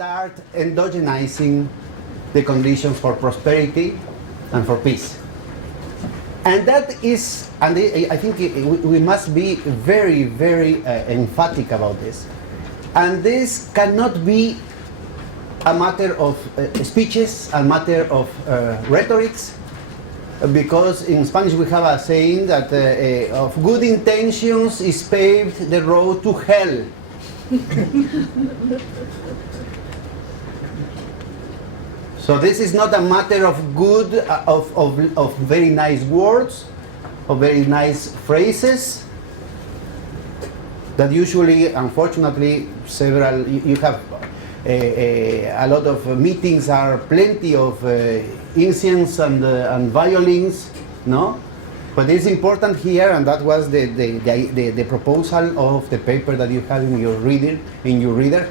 start endogenizing the conditions for prosperity and for peace. And that is, and I think we must be very, very emphatic about this. And this cannot be a matter of speeches, a matter of rhetorics, because in Spanish we have a saying that of good intentions is paved the road to hell. So this is not a matter of good, of very nice words, of very nice phrases, that usually, unfortunately, you have a lot of meetings are plenty of incense and violins, no? But it's important here, and that was the proposal of the paper that you have in your reader,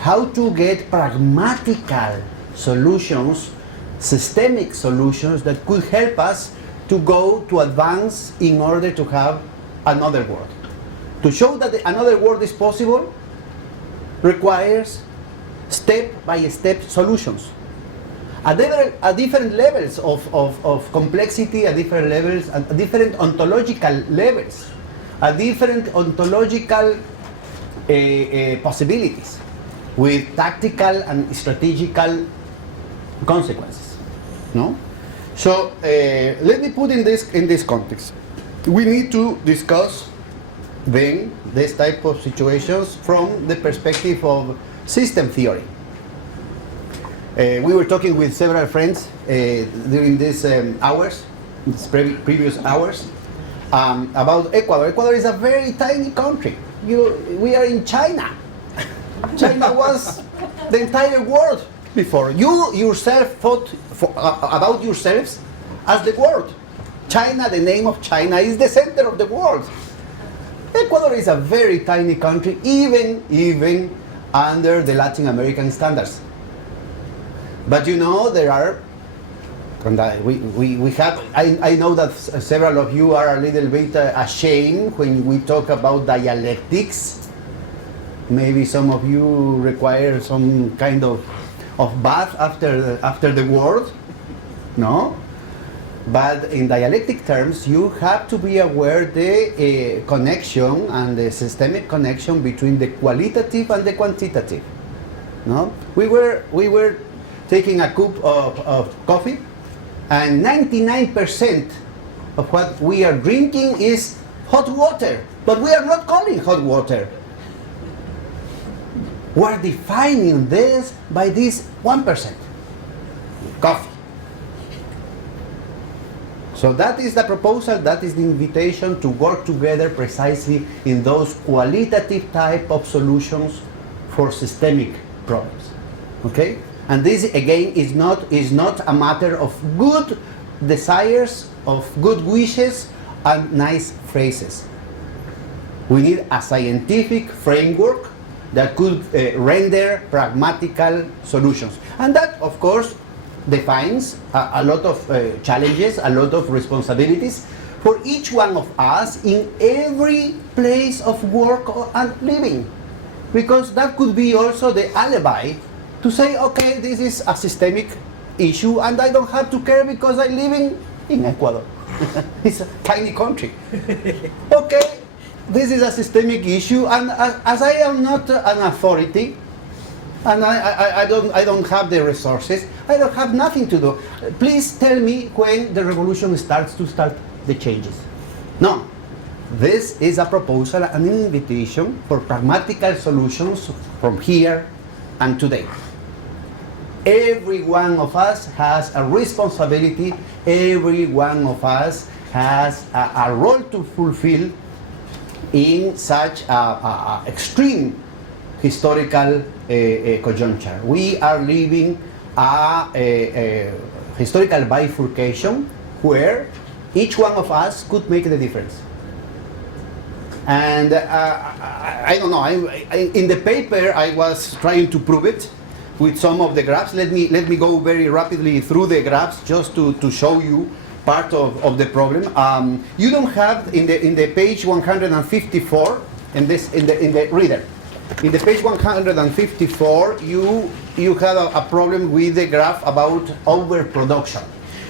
how to get pragmatical solutions, systemic solutions that could help us to advance in order to have another world. To show that another world is possible requires step-by-step solutions at different levels of complexity, at different levels, at different ontological levels, at different ontological possibilities, with tactical and strategical consequences. No? So let me put in this context. We need to discuss then this type of situations from the perspective of system theory. We were talking with several friends during these previous hours, about Ecuador. Ecuador is a very tiny country. We are in China. China was the entire world before. You yourself thought about yourselves as the world. China, the name of China, is the center of the world. Ecuador is a very tiny country, even under the Latin American standards. But you know, there are, and we have, I know that several of you are a little bit ashamed when we talk about dialectics. Maybe some of you require some kind of bath after the word, no? But in dialectic terms, you have to be aware the connection and the systemic connection between the qualitative and the quantitative. No, we were taking a cup of coffee, and 99% of what we are drinking is hot water, but we are not calling hot water. We are defining this by this 1%, coffee. So that is the proposal, that is the invitation to work together precisely in those qualitative type of solutions for systemic problems. Okay? And this again is not a matter of good desires, of good wishes and nice phrases. We need a scientific framework that could render pragmatical solutions. And that, of course, defines a lot of challenges, a lot of responsibilities for each one of us in every place of work and living. Because that could be also the alibi to say, okay, this is a systemic issue and I don't have to care because I live in Ecuador. It's a tiny country. Okay, this is a systemic issue, and as I am not an authority, and I don't have the resources, I don't have nothing to do. Please tell me when the revolution starts the changes. No. This is a proposal, an invitation for pragmatical solutions from here and today. Every one of us has a responsibility, every one of us has a role to fulfill in such a extreme historical conjuncture. We are living a historical bifurcation where each one of us could make the difference. And I don't know, in the paper I was trying to prove it with some of the graphs. Let me go very rapidly through the graphs just to show you part of the problem. You don't have in the page 154 in the reader. In the page 154, you have a problem with the graph about overproduction.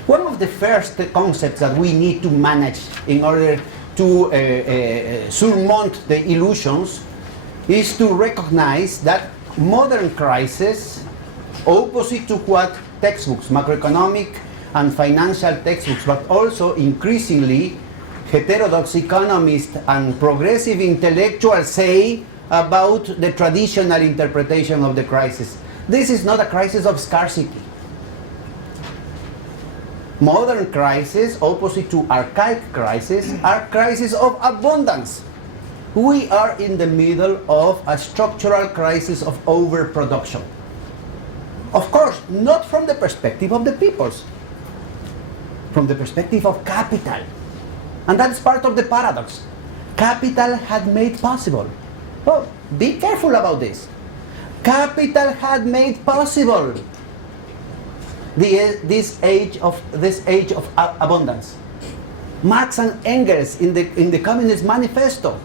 One of the first concepts that we need to manage in order to surmount the illusions is to recognize that modern crisis, opposite to what textbooks, macroeconomic and financial textbooks, but also increasingly heterodox economists and progressive intellectuals say about the traditional interpretation of the crisis. This is not a crisis of scarcity. Modern crises, opposite to archaic crises, are crises of abundance. We are in the middle of a structural crisis of overproduction. Of course, not from the perspective of the peoples, from the perspective of capital. And that's part of the paradox. Capital had made possible. Oh, be careful about this. Capital had made possible this age of abundance. Marx and Engels in the Communist Manifesto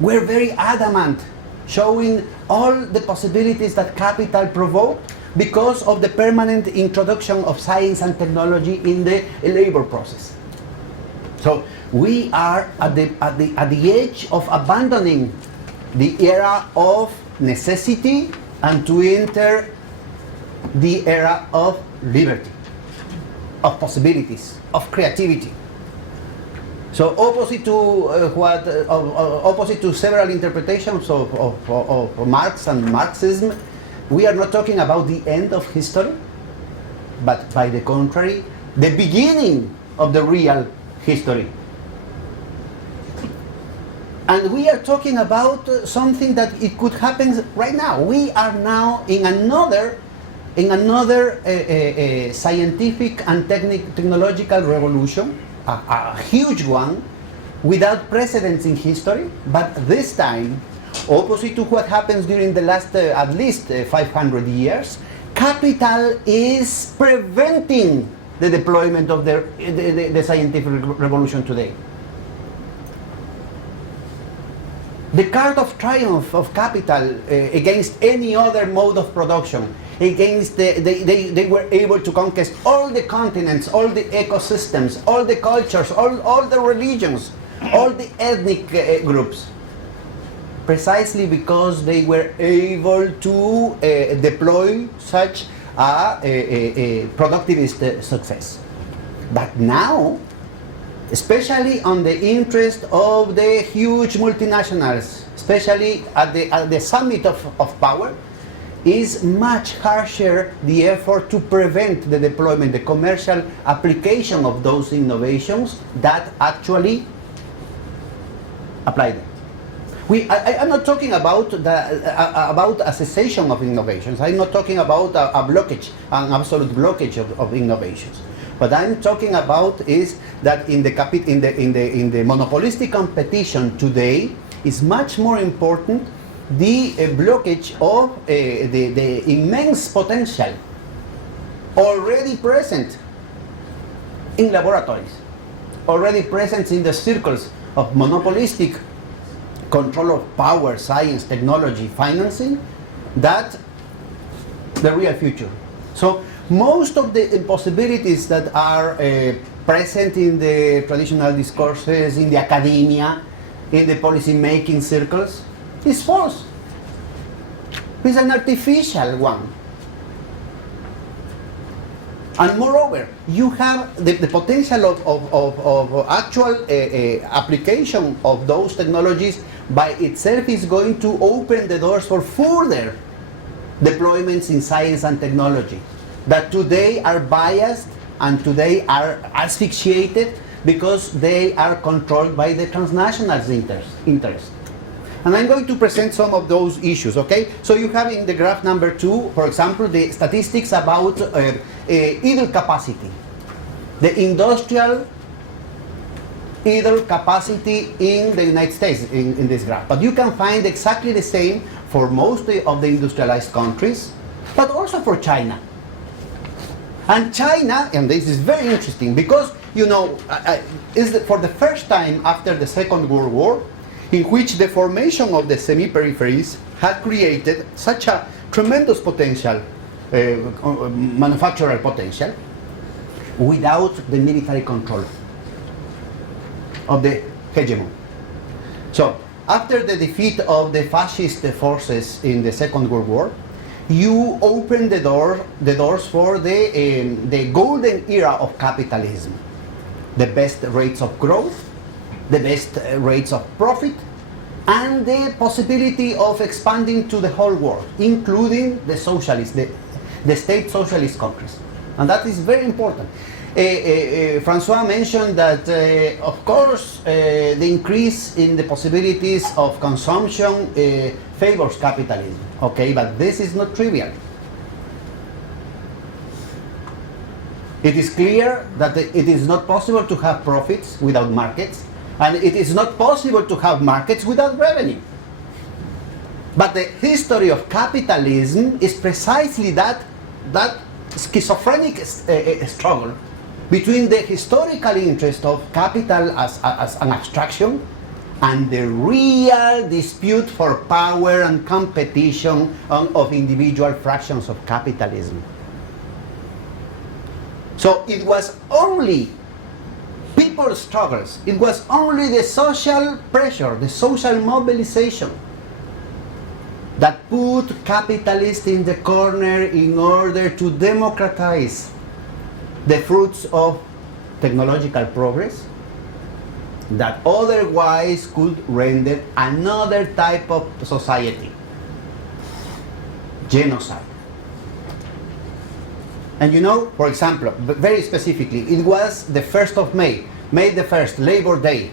were very adamant, showing all the possibilities that capital provoked because of the permanent introduction of science and technology in the labor process. So we are at the edge of abandoning the era of necessity and to enter the era of liberty, of possibilities, of creativity. So opposite to several interpretations of Marx and Marxism, we are not talking about the end of history, but by the contrary, the beginning of the real history. And we are talking about something that it could happen right now. We are now in another scientific and technological revolution, a huge one, without precedents in history, but this time, opposite to what happens during the last at least 500 years, capital is preventing the deployment of the scientific revolution today. The card of triumph of capital against any other mode of production, against they were able to conquest all the continents, all the ecosystems, all the cultures, all the religions, all the ethnic groups, precisely because they were able to deploy such a productivist success. But now, especially on the interest of the huge multinationals, especially at the summit of power, is much harsher the effort to prevent the deployment, the commercial application of those innovations that actually apply them. I'm not talking about a cessation of innovations. I'm not talking about a blockage, an absolute blockage of innovations. What I'm talking about is that in the monopolistic competition today is much more important the blockage of the immense potential already present in laboratories, already present in the circles of monopolistic control of power, science, technology, financing, that the real future. So most of the possibilities that are present in the traditional discourses, in the academia, in the policy-making circles, is false. It's an artificial one. And moreover, you have the potential of actual application of those technologies by itself is going to open the doors for further deployments in science and technology that today are biased and today are asphyxiated because they are controlled by the transnationals' interest. And I'm going to present some of those issues, okay? So you have in the graph number 2, for example, the statistics about idle capacity. The industrial idle capacity in the United States in this graph. But you can find exactly the same for most of the industrialized countries, but also for China. And China, and this is very interesting because, you know, for the first time after the Second World War, in which the formation of the semi-peripheries had created such a tremendous potential, manufacturer potential, without the military control of the hegemon. So, after the defeat of the fascist forces in the Second World War, you open the doors for the golden era of capitalism. The best rates of growth, the best rates of profit, and the possibility of expanding to the whole world, including the socialist, the state socialist countries. And that is very important. Francois mentioned that, of course, the increase in the possibilities of consumption favors capitalism. Okay, but this is not trivial. It is clear that it is not possible to have profits without markets, and it is not possible to have markets without revenue. But the history of capitalism is precisely that schizophrenic struggle between the historical interest of capital as an abstraction and the real dispute for power and competition of individual fractions of capitalism. So it was only people's struggles, it was only the social pressure, the social mobilization that put capitalists in the corner in order to democratize the fruits of technological progress that otherwise could render another type of society, genocide. And you know, for example, very specifically, it was the 1st of May, May the 1st, Labor Day,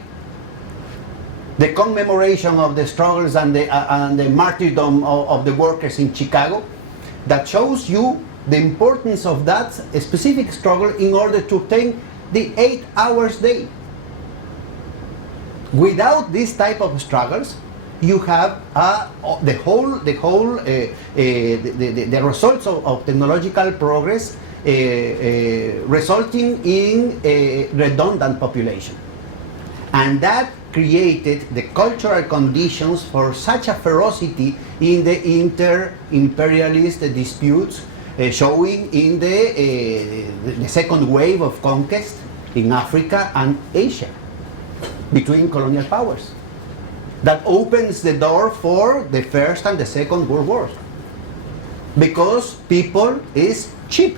the commemoration of the struggles and the martyrdom of the workers in Chicago, that shows you the importance of that specific struggle in order to obtain the 8 hours day. Without this type of struggles, you have the results of technological progress resulting in a redundant population. And that created the cultural conditions for such a ferocity in the inter-imperialist disputes, showing in the second wave of conquest in Africa and Asia between colonial powers. That opens the door for the First and the Second World Wars. Because people is cheap.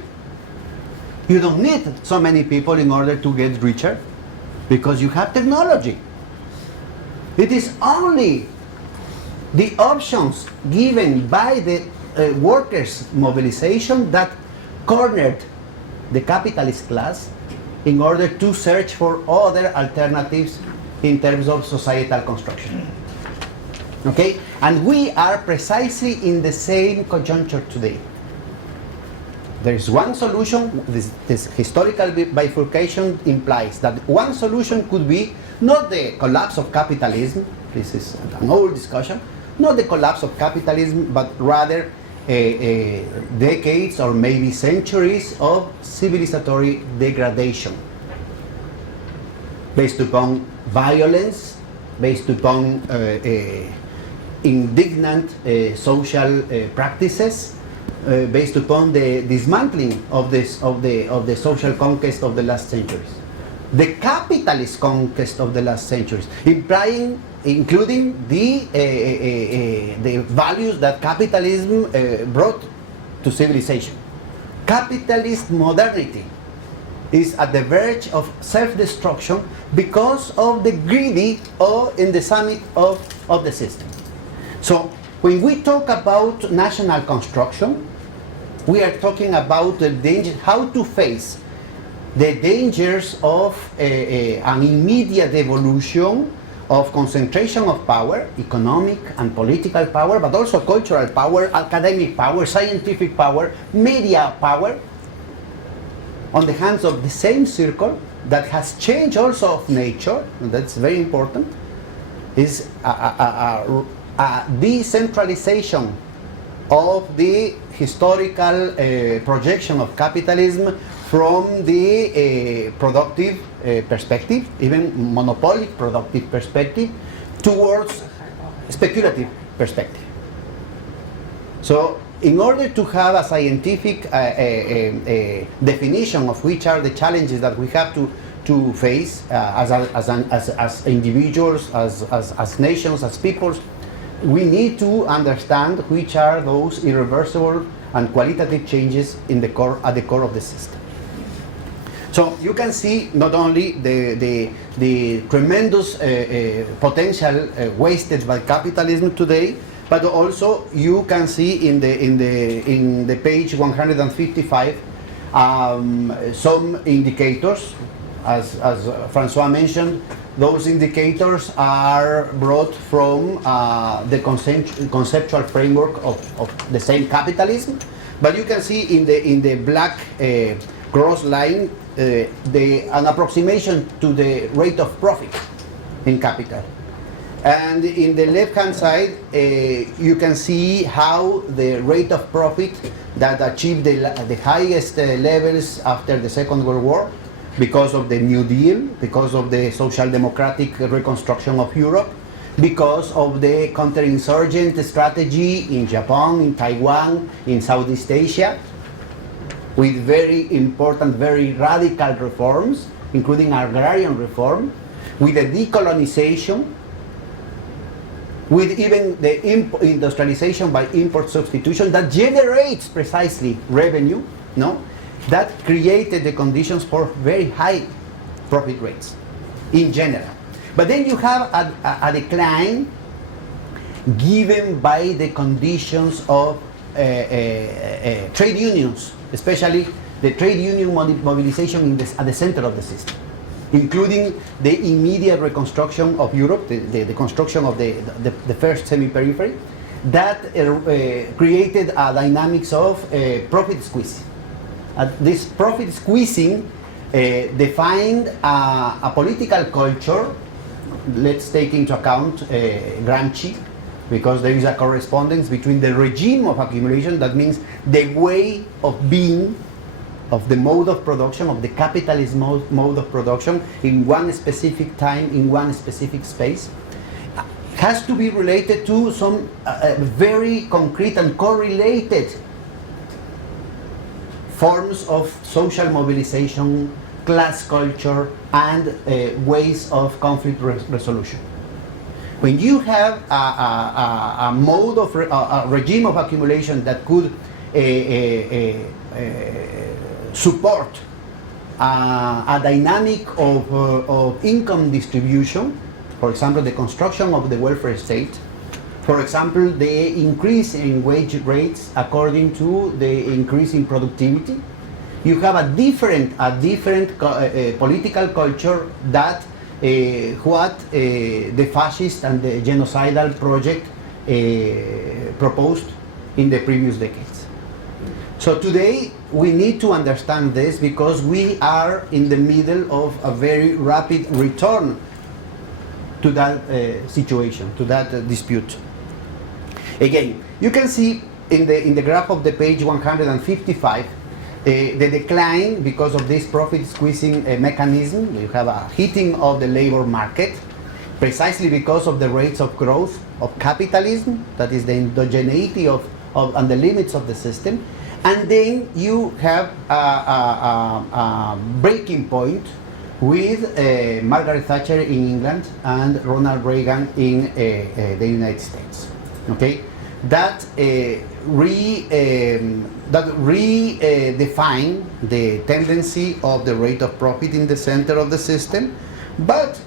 You don't need so many people in order to get richer, because you have technology. It is only the options given by the workers' mobilization that cornered the capitalist class in order to search for other alternatives in terms of societal construction. Okay? And we are precisely in the same conjuncture today. There is one solution. This historical bifurcation implies that one solution could be not the collapse of capitalism, this is an old discussion, not the collapse of capitalism, but rather decades or maybe centuries of civilizatory degradation based upon violence, based upon indignant social practices, based upon the dismantling of the social conquest of the last centuries, the capitalist conquest of the last centuries, including the values that capitalism brought to civilization. Capitalist modernity is at the verge of self-destruction because of the greedy in the summit of the system. So when we talk about national construction, we are talking about the danger, how to face the dangers of an immediate evolution of concentration of power, economic and political power, but also cultural power, academic power, scientific power, media power, on the hands of the same circle that has changed also of nature, and that's very important, is a decentralization of the historical projection of capitalism from the productive perspective, even monopolic productive perspective, towards speculative perspective. So in order to have a scientific definition of which are the challenges that we have to face as individuals, as nations, as peoples, we need to understand which are those irreversible and qualitative changes in the core, at the core of the system. So you can see not only the tremendous potential wasted by capitalism today, but also you can see in the page 155 some indicators, as Francois mentioned. Those indicators are brought from the conceptual framework of the same capitalism, but you can see in the black cross line an approximation to the rate of profit in capital. And in the left-hand side, you can see how the rate of profit that achieved the highest levels after the Second World War, because of the New Deal, because of the social democratic reconstruction of Europe, because of the counterinsurgent strategy in Japan, in Taiwan, in Southeast Asia, with very important, very radical reforms, including agrarian reform, with the decolonization, with even the industrialization by import substitution that generates precisely revenue, no? That created the conditions for very high profit rates in general. But then you have a decline given by the conditions of trade unions, especially the trade union mobilization at the center of the system, including the immediate reconstruction of Europe, the construction of the first semi-periphery, that created a dynamics of profit squeezing. This profit squeezing defined a political culture. Let's take into account Gramsci, because there is a correspondence between the regime of accumulation, that means the way of being of the mode of production, of the capitalist mode of production in one specific time, in one specific space, has to be related to some very concrete and correlated forms of social mobilization, class culture, and ways of conflict resolution. When you have a mode of a regime of accumulation that could support a dynamic of income distribution, for example, the construction of the welfare state, for example, the increase in wage rates according to the increase in productivity, you have a different political culture that what the fascist and the genocidal project proposed in the previous decades. So today we need to understand this, because we are in the middle of a very rapid return to that situation, to that dispute. Again, you can see in the graph of the page 155 the decline because of this profit squeezing mechanism. You have a hitting of the labor market, precisely because of the rates of growth of capitalism, that is the endogeneity and the limits of the system. And then you have a breaking point with Margaret Thatcher in England and Ronald Reagan in the United States. Okay, that redefine the tendency of the rate of profit in the center of the system, but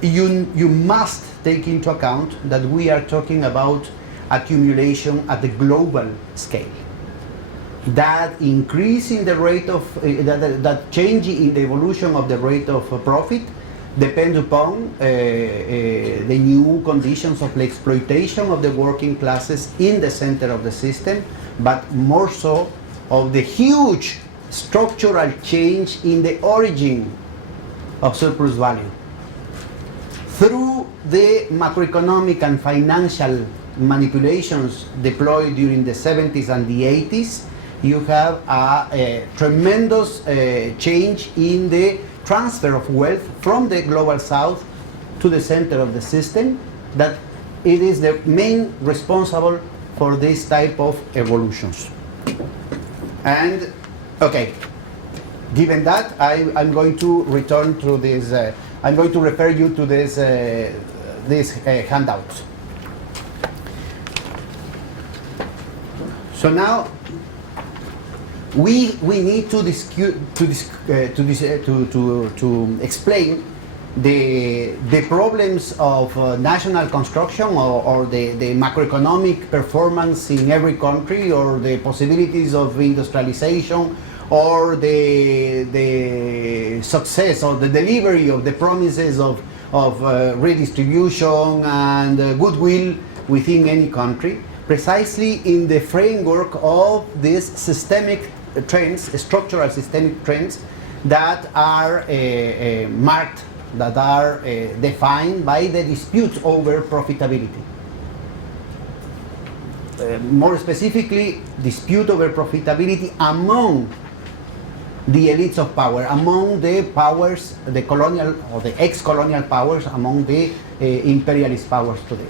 you must take into account that we are talking about accumulation at the global scale. That increase in the rate of that change in the evolution of the rate of profit depends upon the new conditions of the exploitation of the working classes in the center of the system, but more so of the huge structural change in the origin of surplus value. Through the macroeconomic and financial manipulations deployed during the 70s and the 80s, you have a tremendous change in the transfer of wealth from the global south to the center of the system, that it is the main responsible for this type of evolutions. And, okay, given that, I'm going to return to this, I'm going to refer you to this, handout. So now, we need to explain the problems of national construction or the macroeconomic performance in every country, or the possibilities of industrialization, or the success or the delivery of the promises of redistribution and goodwill within any country, precisely in the framework of these systemic trends, structural systemic trends that are marked, that are defined by the dispute over profitability. More specifically, dispute over profitability among the elites of power, among the powers, the colonial or the ex-colonial powers, among the imperialist powers today.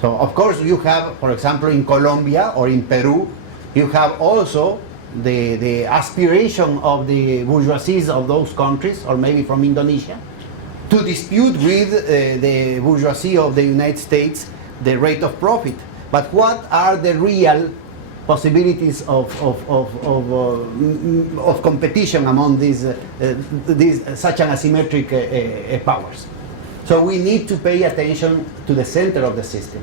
So, of course, you have, for example, in Colombia or in Peru, you have also the aspiration of the bourgeoisies of those countries, or maybe from Indonesia, to dispute with the bourgeoisie of the United States the rate of profit. But what are the real possibilities of competition among these such an asymmetric powers? So we need to pay attention to the center of the system.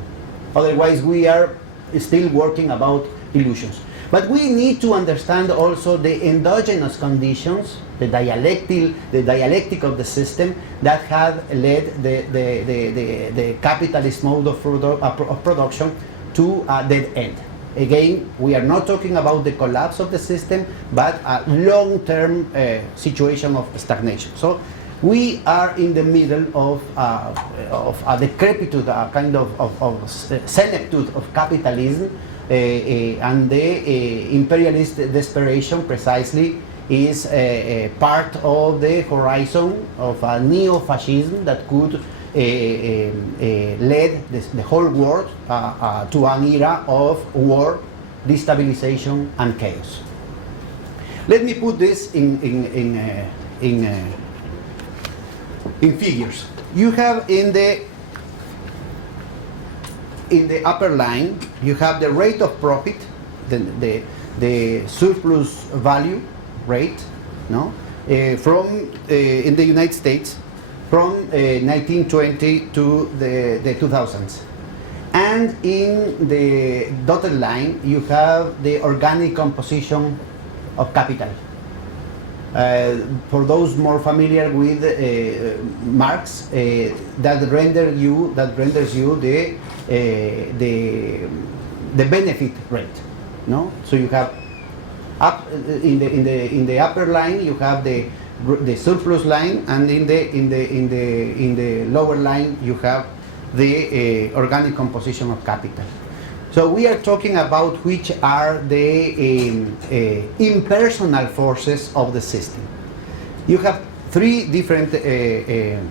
Otherwise, we are still working about illusions. But we need to understand also the endogenous conditions, the dialectic of the system that have led the capitalist mode of production to a dead end. Again, we are not talking about the collapse of the system, but a long-term situation of stagnation. So we are in the middle of a decrepitude, a kind of senectude of capitalism, and the imperialist desperation precisely is part of the horizon of a neo-fascism that could lead the whole world to an era of war, destabilization, and chaos. Let me put this in figures. You have in the upper line, you have the rate of profit, the surplus value rate, no, from in the United States from 1920 to the 2000s. And in the dotted line, you have the organic composition of capital. For those more familiar with Marx, that renders you the benefit rate, no? So you have up in the upper line you have the surplus line, and in the lower line you have the organic composition of capital. So we are talking about which are the impersonal forces of the system. You have three different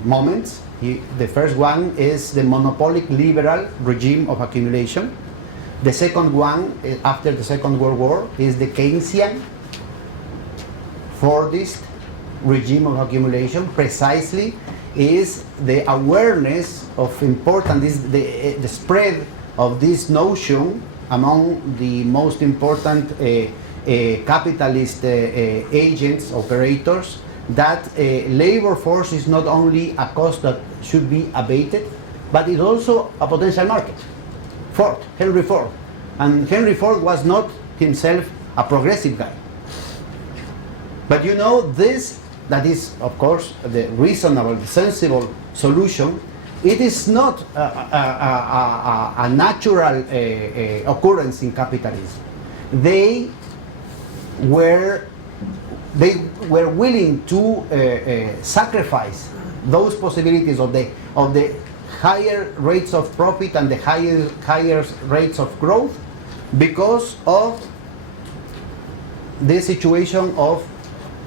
moments. The first one is the monopolic liberal regime of accumulation. The second one, after the Second World War, is the Keynesian Fordist regime of accumulation. Precisely is the awareness of importance, the spread of this notion among the most important capitalist agents, operators, that labor force is not only a cost that should be abated, but it's also a potential market. Henry Ford. And Henry Ford was not himself a progressive guy. But you know, this, that is, of course, the reasonable, sensible solution. It is not a natural occurrence in capitalism. They were willing to sacrifice those possibilities of the higher rates of profit and the higher rates of growth because of the situation of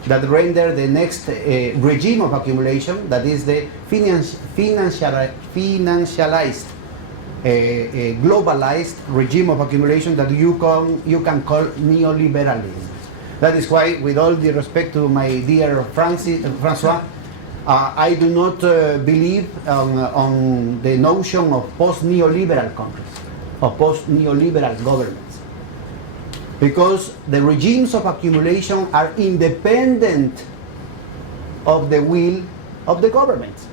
that render the next regime of accumulation, that is the financialized, globalized regime of accumulation that you can call neoliberalism. That is why, with all the respect to my dear Francois, I do not believe on the notion of post-neoliberal countries, of post-neoliberal governments. Because the regimes of accumulation are independent of the will of the governments.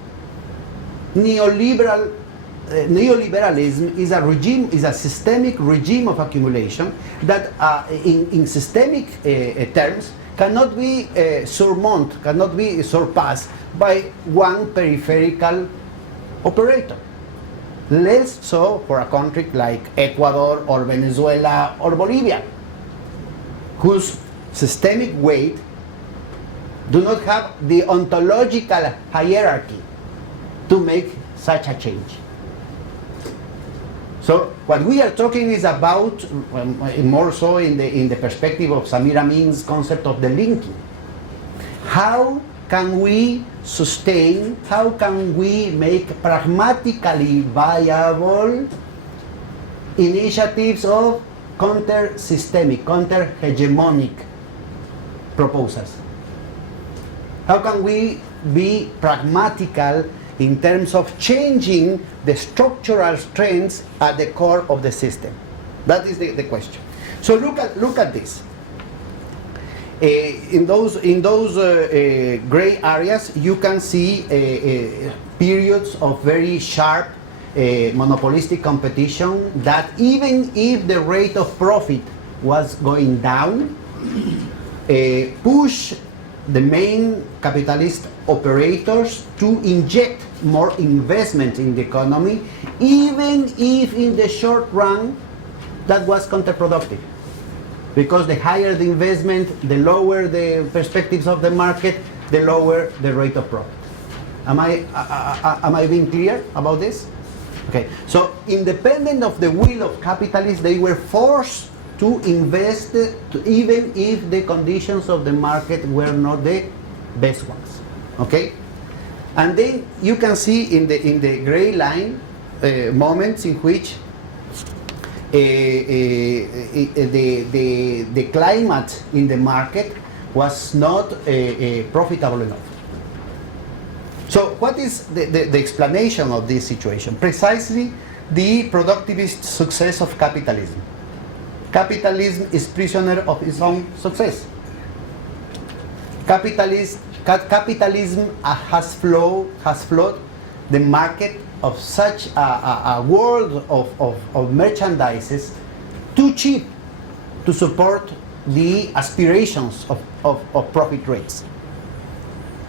Neoliberalism is a regime, is a systemic regime of accumulation that, in systemic terms, cannot be surmounted, cannot be surpassed by one peripheral operator. Less so for a country like Ecuador or Venezuela or Bolivia, whose systemic weight do not have the ontological hierarchy to make such a change. So what we are talking is about, more so in the perspective of Samir Amin's concept of the linking. How can we sustain, how can we make pragmatically viable initiatives of counter-systemic, counter-hegemonic proposals? How can we be pragmatical in terms of changing the structural strengths at the core of the system? That is the question. So look at this. In those gray areas, you can see periods of very sharp monopolistic competition that, even if the rate of profit was going down, push the main capitalist operators to inject more investment in the economy, even if in the short run that was counterproductive. Because the higher the investment, the lower the perspectives of the market, the lower the rate of profit. Am I being clear about this? Okay, so independent of the will of capitalists, they were forced to invest even if the conditions of the market were not the best ones. Okay, and then you can see in the gray line moments in which the climate in the market was not profitable enough. So what is the explanation of this situation? Precisely the productivist success of capitalism. Capitalism is prisoner of its own success. Capitalism has flowed the market of such a world of merchandises too cheap to support the aspirations of profit rates.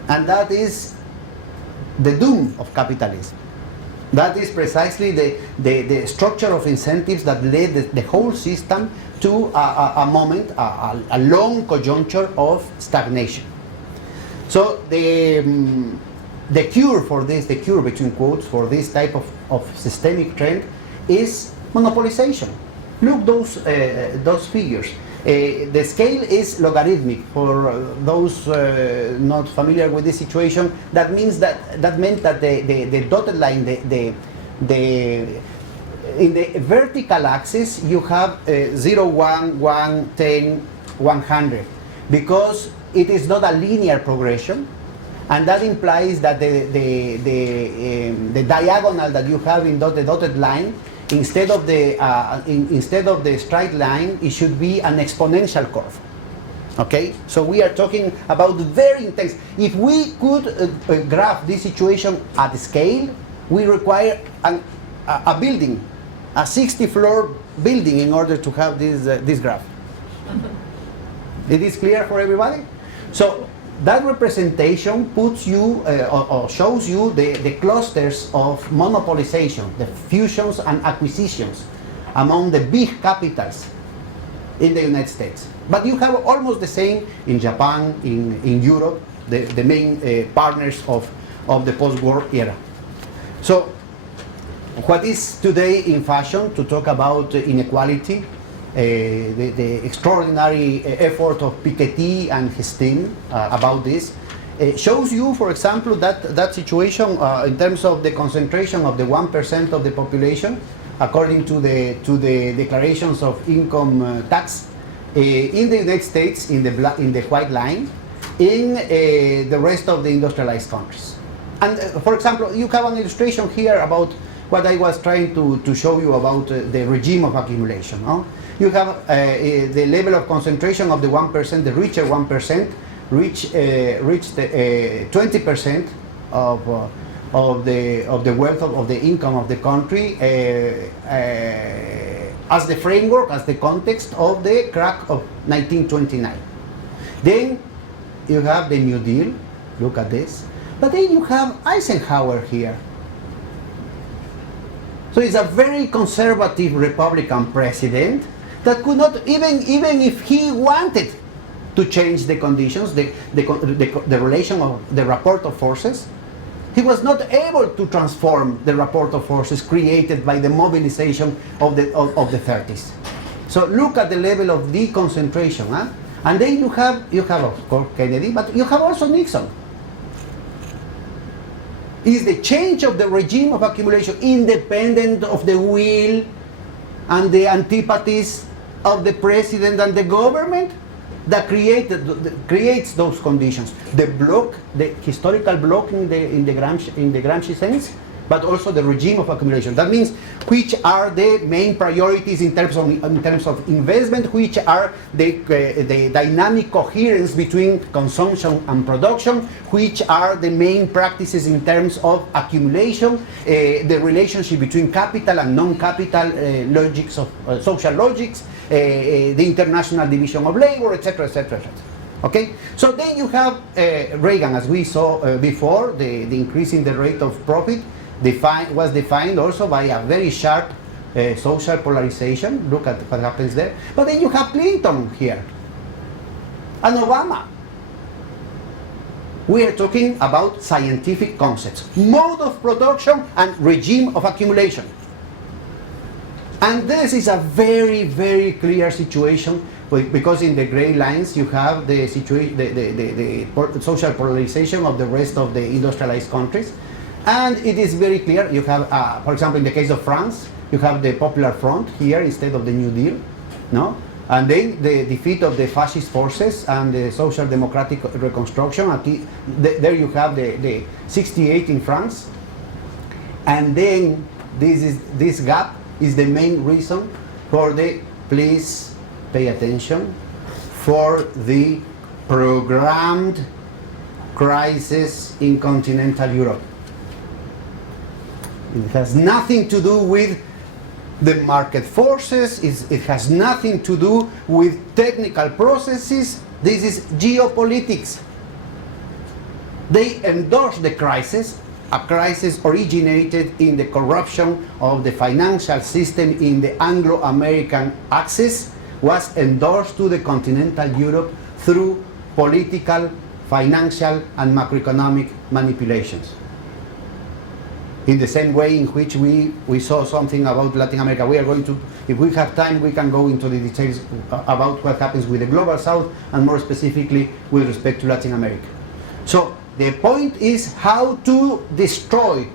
And that is the doom of capitalism. That is precisely the structure of incentives that led the whole system to a long conjuncture of stagnation. So the cure for this, the cure between quotes for this type of systemic trend is monopolization. Look those figures. The scale is logarithmic. For those not familiar with this situation, that meant that the dotted line, in the vertical axis you have 0, 1, 1, 10, 100, because it is not a linear progression, and that implies that the diagonal that you have in the dotted line, instead of the straight line, it should be an exponential curve. Okay, so we are talking about very intense. If we could graph this situation at scale, we require a building, a 60-floor building, in order to have this graph. It is clear for everybody? So that representation puts you or shows you the clusters of monopolization, the fusions and acquisitions among the big capitals in the United States. But you have almost the same in Japan, in Europe, the main partners of the post-war era. So what is today in fashion to talk about inequality the extraordinary effort of Piketty and his team about this, shows you, for example, that situation in terms of the concentration of the 1% of the population, according to the declarations of income tax, in the United States in the white line, in the rest of the industrialized countries. And for example, you have an illustration here about what I was trying to show you about the regime of accumulation. You have the level of concentration of the 1%, the richer 1%, reached 20% of the wealth of the income of the country as the framework, as the context of the crack of 1929. Then you have the New Deal, look at this, but then you have Eisenhower here. So he's a very conservative Republican president that could not, even if he wanted to change the conditions, the relation of the rapport of forces, he was not able to transform the rapport of forces created by the mobilization of the 30s. So look at the level of deconcentration, huh? And then you have of course Kennedy, but you have also Nixon. Is the change of the regime of accumulation independent of the will and the antipathies of the president and the government that creates those conditions? The block, the historical block in the Gramsci sense, but also the regime of accumulation. That means which are the main priorities in terms of investment, which are the dynamic coherence between consumption and production, which are the main practices in terms of accumulation, the relationship between capital and non-capital logics of social logics, the international division of labor, etc., etc., etc. Okay, so then you have Reagan, as we saw before, the increase in the rate of profit was defined also by a very sharp social polarization. Look at what happens there. But then you have Clinton here and Obama. We are talking about scientific concepts, mode of production and regime of accumulation. And this is a very, very clear situation, because in the gray lines you have the social polarization of the rest of the industrialized countries. And it is very clear. You have, for example, in the case of France, you have the Popular Front here instead of the New Deal, no? And then the defeat of the fascist forces and the social democratic reconstruction. There you have the 68 in France. And then this gap is the main reason for the, please pay attention, for the programmed crisis in continental Europe. It has nothing to do with the market forces, it has nothing to do with technical processes. This is geopolitics. They endorse the crisis, a crisis originated in the corruption of the financial system in the Anglo-American axis, was endorsed to the continental Europe through political, financial, and macroeconomic manipulations. In the same way in which we saw something about Latin America. We are going to, if we have time, we can go into the details about what happens with the Global South and more specifically with respect to Latin America. So the point is how to destroy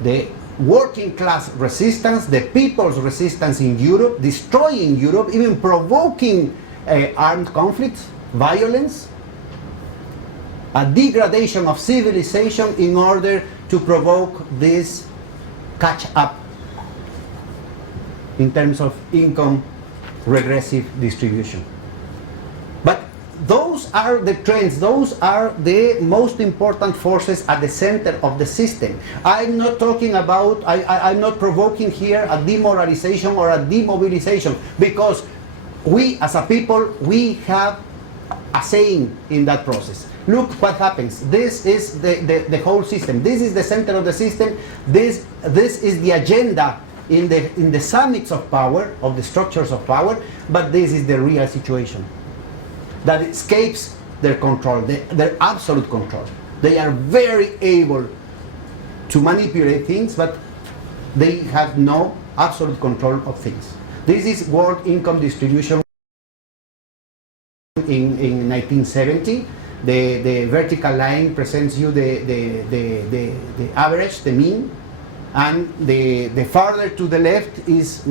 the working class resistance, the people's resistance in Europe, destroying Europe, even provoking armed conflicts, violence, a degradation of civilization in order to provoke this catch-up in terms of income regressive distribution. But those are the trends, those are the most important forces at the center of the system. I'm not talking about, I'm not provoking here a demoralization or a demobilization, because we as a people, we have a saying in that process. Look what happens. This is the whole system. This is the center of the system. This is the agenda in the summits of power, of the structures of power, but this is the real situation that escapes their control, their absolute control. They are very able to manipulate things, but they have no absolute control of things. This is world income distribution in 1970. The vertical line presents you the average, the mean, and the farther to the left is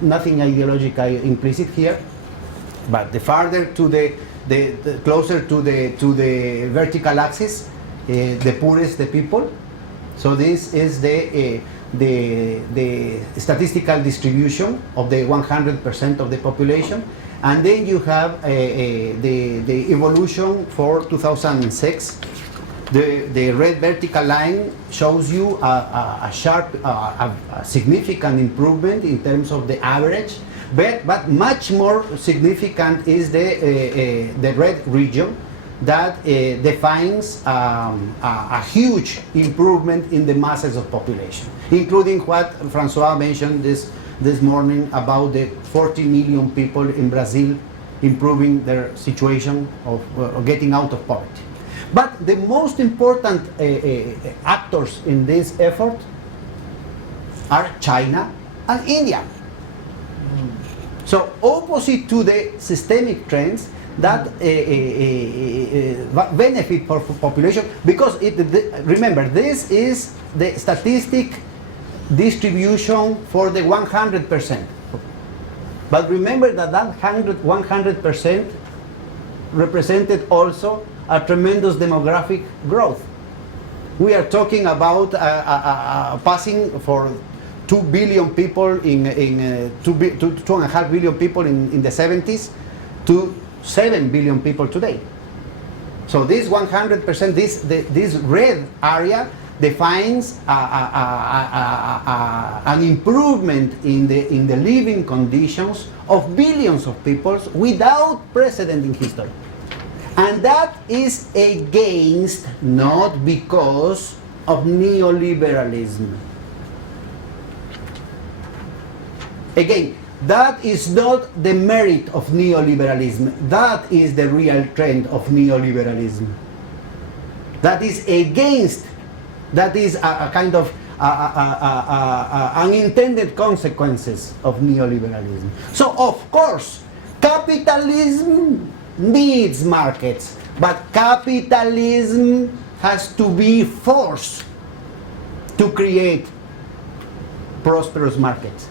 nothing ideological implicit here, but the farther to the closer to the vertical axis, the poorest the people. So this is the statistical distribution of the 100% of the population. And then you have the evolution for 2006. The red vertical line shows you a sharp, a significant improvement in terms of the average, but much more significant is the red region that defines a huge improvement in the masses of population, including what Francois mentioned this morning about the 40 million people in Brazil improving their situation of getting out of poverty. But the most important actors in this effort are China and India. So opposite to the systemic trends that benefit for population, because remember, this is the statistic distribution for the 100%. But remember that 100% represented also a tremendous demographic growth. We are talking about passing for 2 billion people in 2.5 billion people in the 70s to 7 billion people today. So this 100%, this red area defines an improvement in the living conditions of billions of people without precedent in history. And that is against, not because of neoliberalism. Again, that is not the merit of neoliberalism. That is the real trend of neoliberalism. That is against, that is a kind of unintended consequences of neoliberalism. So of course, capitalism needs markets, but capitalism has to be forced to create prosperous markets.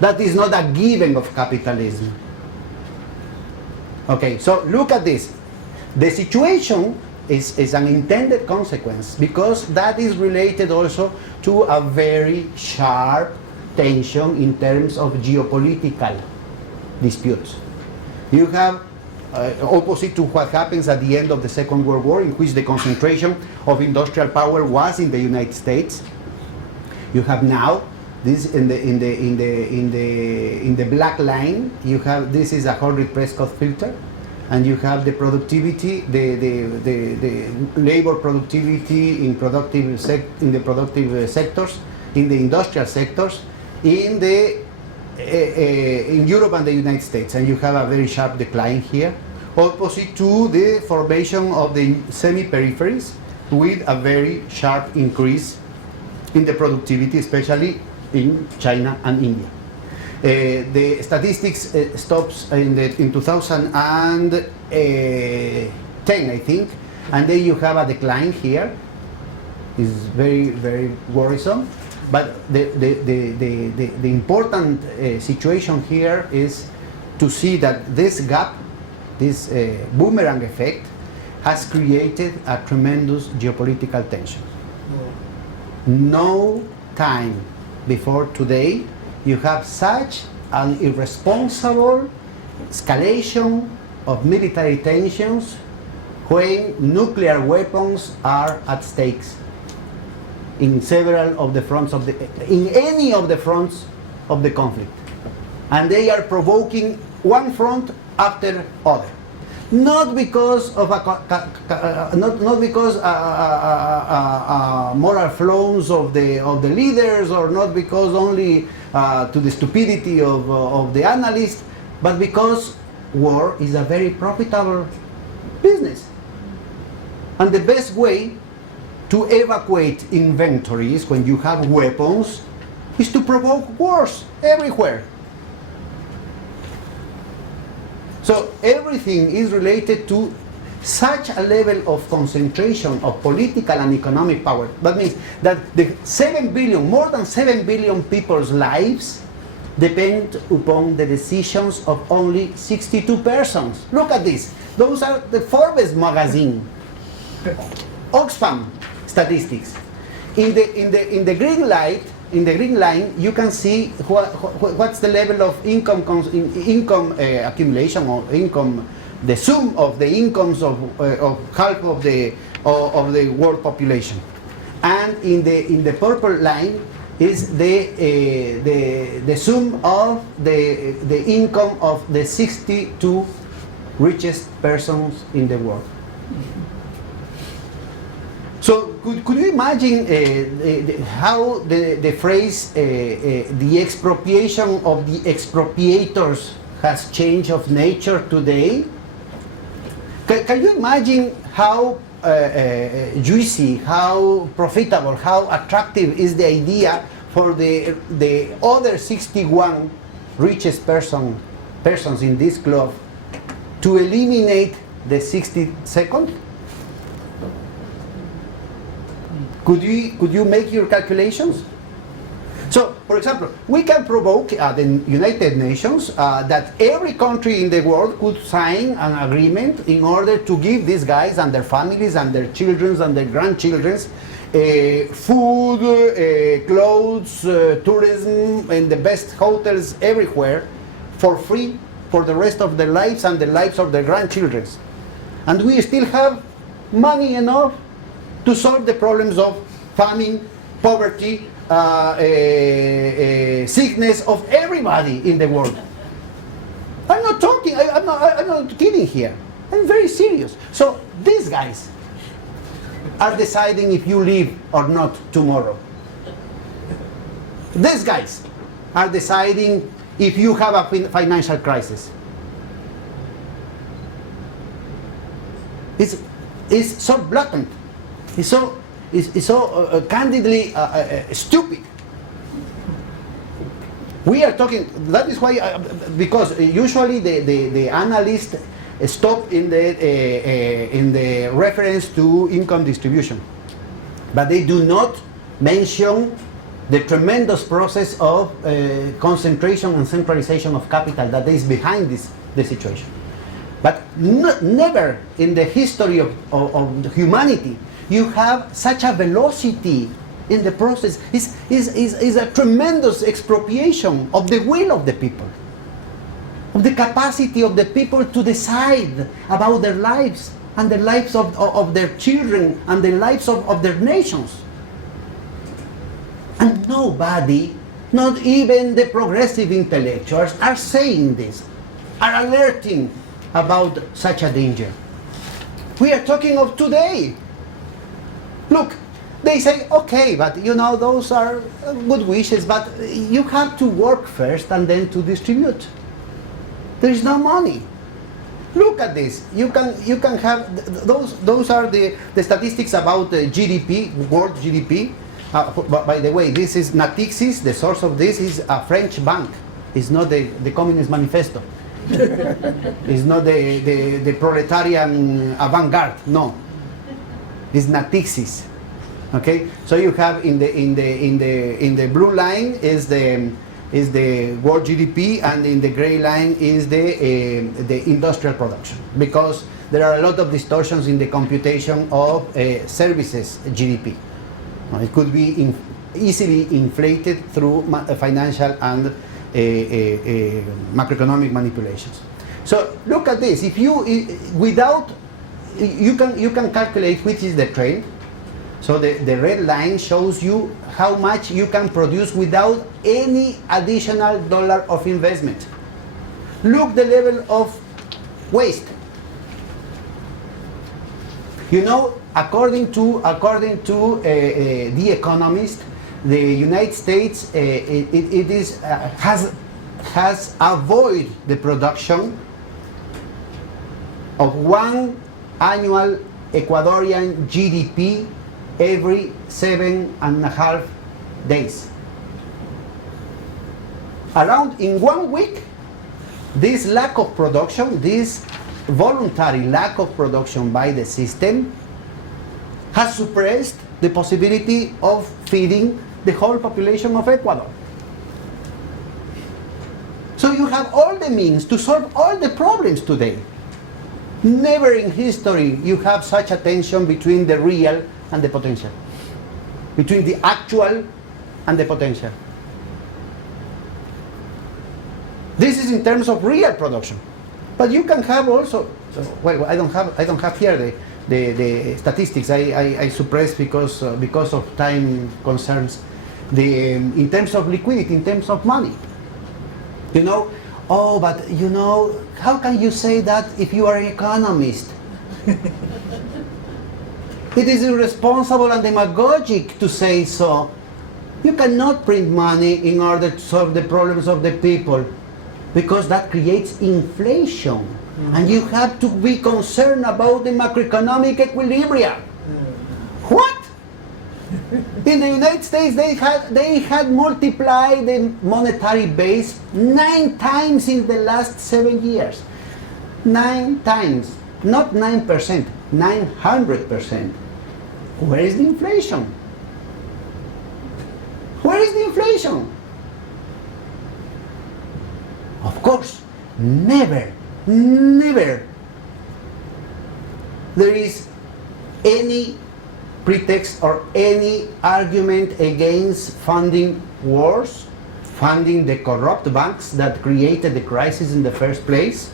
That is not a given of capitalism. Okay, so look at this. The situation is an intended consequence because that is related also to a very sharp tension in terms of geopolitical disputes. You have opposite to what happens at the end of the Second World War, in which the concentration of industrial power was in the United States. You have now this in the black line. You have, this is a Horry-Prescott filter, and you have the productivity, the labor productivity in the productive sectors, in the industrial sectors, in Europe and the United States, and you have a very sharp decline here, opposite to the formation of the semi-peripheries with a very sharp increase in the productivity, especially in China and India. The statistics stops in 2010, I think, and then you have a decline here. It's very, very worrisome. But the important situation here is to see that this gap, this boomerang effect, has created a tremendous geopolitical tension. No time before today you have such an irresponsible escalation of military tensions when nuclear weapons are at stakes in several of the fronts of in any of the fronts of the conflict, and they are provoking one front after other, not because of moral flaws of the leaders, or not because only to the stupidity of the analysts, but because war is a very profitable business, and the best way to evacuate inventories when you have weapons is to provoke wars everywhere. So everything is related to such a level of concentration of political and economic power. That means that the 7 billion, more than 7 billion people's lives depend upon the decisions of only 62 persons. Look at this. Those are the Forbes magazine, Oxfam statistics. In the green light, in the green line, you can see what's the level of income accumulation or income, the sum of the incomes of half of the world population, and in the purple line is the sum of the income of the 62 richest persons in the world. So could you imagine how the phrase the expropriation of the expropriators has changed of nature today? Can you imagine how juicy, how profitable, how attractive is the idea for the other 61 richest persons in this club to eliminate the 62nd? Could you make your calculations? So, for example, we can provoke the United Nations that every country in the world could sign an agreement in order to give these guys and their families and their children and their grandchildren food, clothes, tourism, and the best hotels everywhere for free for the rest of their lives and the lives of their grandchildren. And we still have money enough to solve the problems of famine, poverty, sickness of everybody in the world. I'm not talking, I'm not kidding here. I'm very serious. So these guys are deciding if you live or not tomorrow. These guys are deciding if you have a financial crisis. It's so blatant. It's so candidly stupid. We are talking, that is why, because usually the analysts stop in the reference to income distribution, but they do not mention the tremendous process of concentration and centralization of capital that is behind the situation. But never in the history of humanity you have such a velocity in the process. Is a tremendous expropriation of the will of the people, of the capacity of the people to decide about their lives and the lives of their children and the lives of their nations. And nobody, not even the progressive intellectuals, are saying this, are alerting about such a danger. We are talking of today. Look, they say, okay, but you know, those are good wishes, but you have to work first and then to distribute. There is no money. Look at this. You can have those are the statistics about GDP, world GDP. By the way, this is Natixis. The source of this is a French bank. It's not the Communist Manifesto. It's not the proletarian avant-garde. No. Is Natixis, okay? So you have in the blue line is the world GDP, and in the gray line is the industrial production, because there are a lot of distortions in the computation of services GDP. It could be easily inflated through financial and macroeconomic manipulations. So look at this. If you without you can calculate which is the trend. So the red line shows you how much you can produce without any additional dollar of investment. Look the level of waste. You know, according to The Economist, the United States has avoided the production of one annual Ecuadorian GDP every 7.5 days. Around in 1 week, this lack of production, this voluntary lack of production by the system has suppressed the possibility of feeding the whole population of Ecuador. So you have all the means to solve all the problems today. Never in history you have such a tension between the real and the potential, between the actual and the potential. This is in terms of real production, but you can have also. Well, I don't have here the statistics. I suppress because of time concerns. In terms of liquidity, in terms of money. You know, oh, but you know, how can you say that if you are an economist? It is irresponsible and demagogic to say so. You cannot print money in order to solve the problems of the people, because that creates inflation. Mm-hmm. And you have to be concerned about the macroeconomic equilibrium. Mm-hmm. What? In the United States, they had multiplied the monetary base 9 times in the last 7 years. 9 times, not 9%, 900%. Where is the inflation? Where is the inflation? Of course, never there is any pretext or any argument against funding wars, funding the corrupt banks that created the crisis in the first place.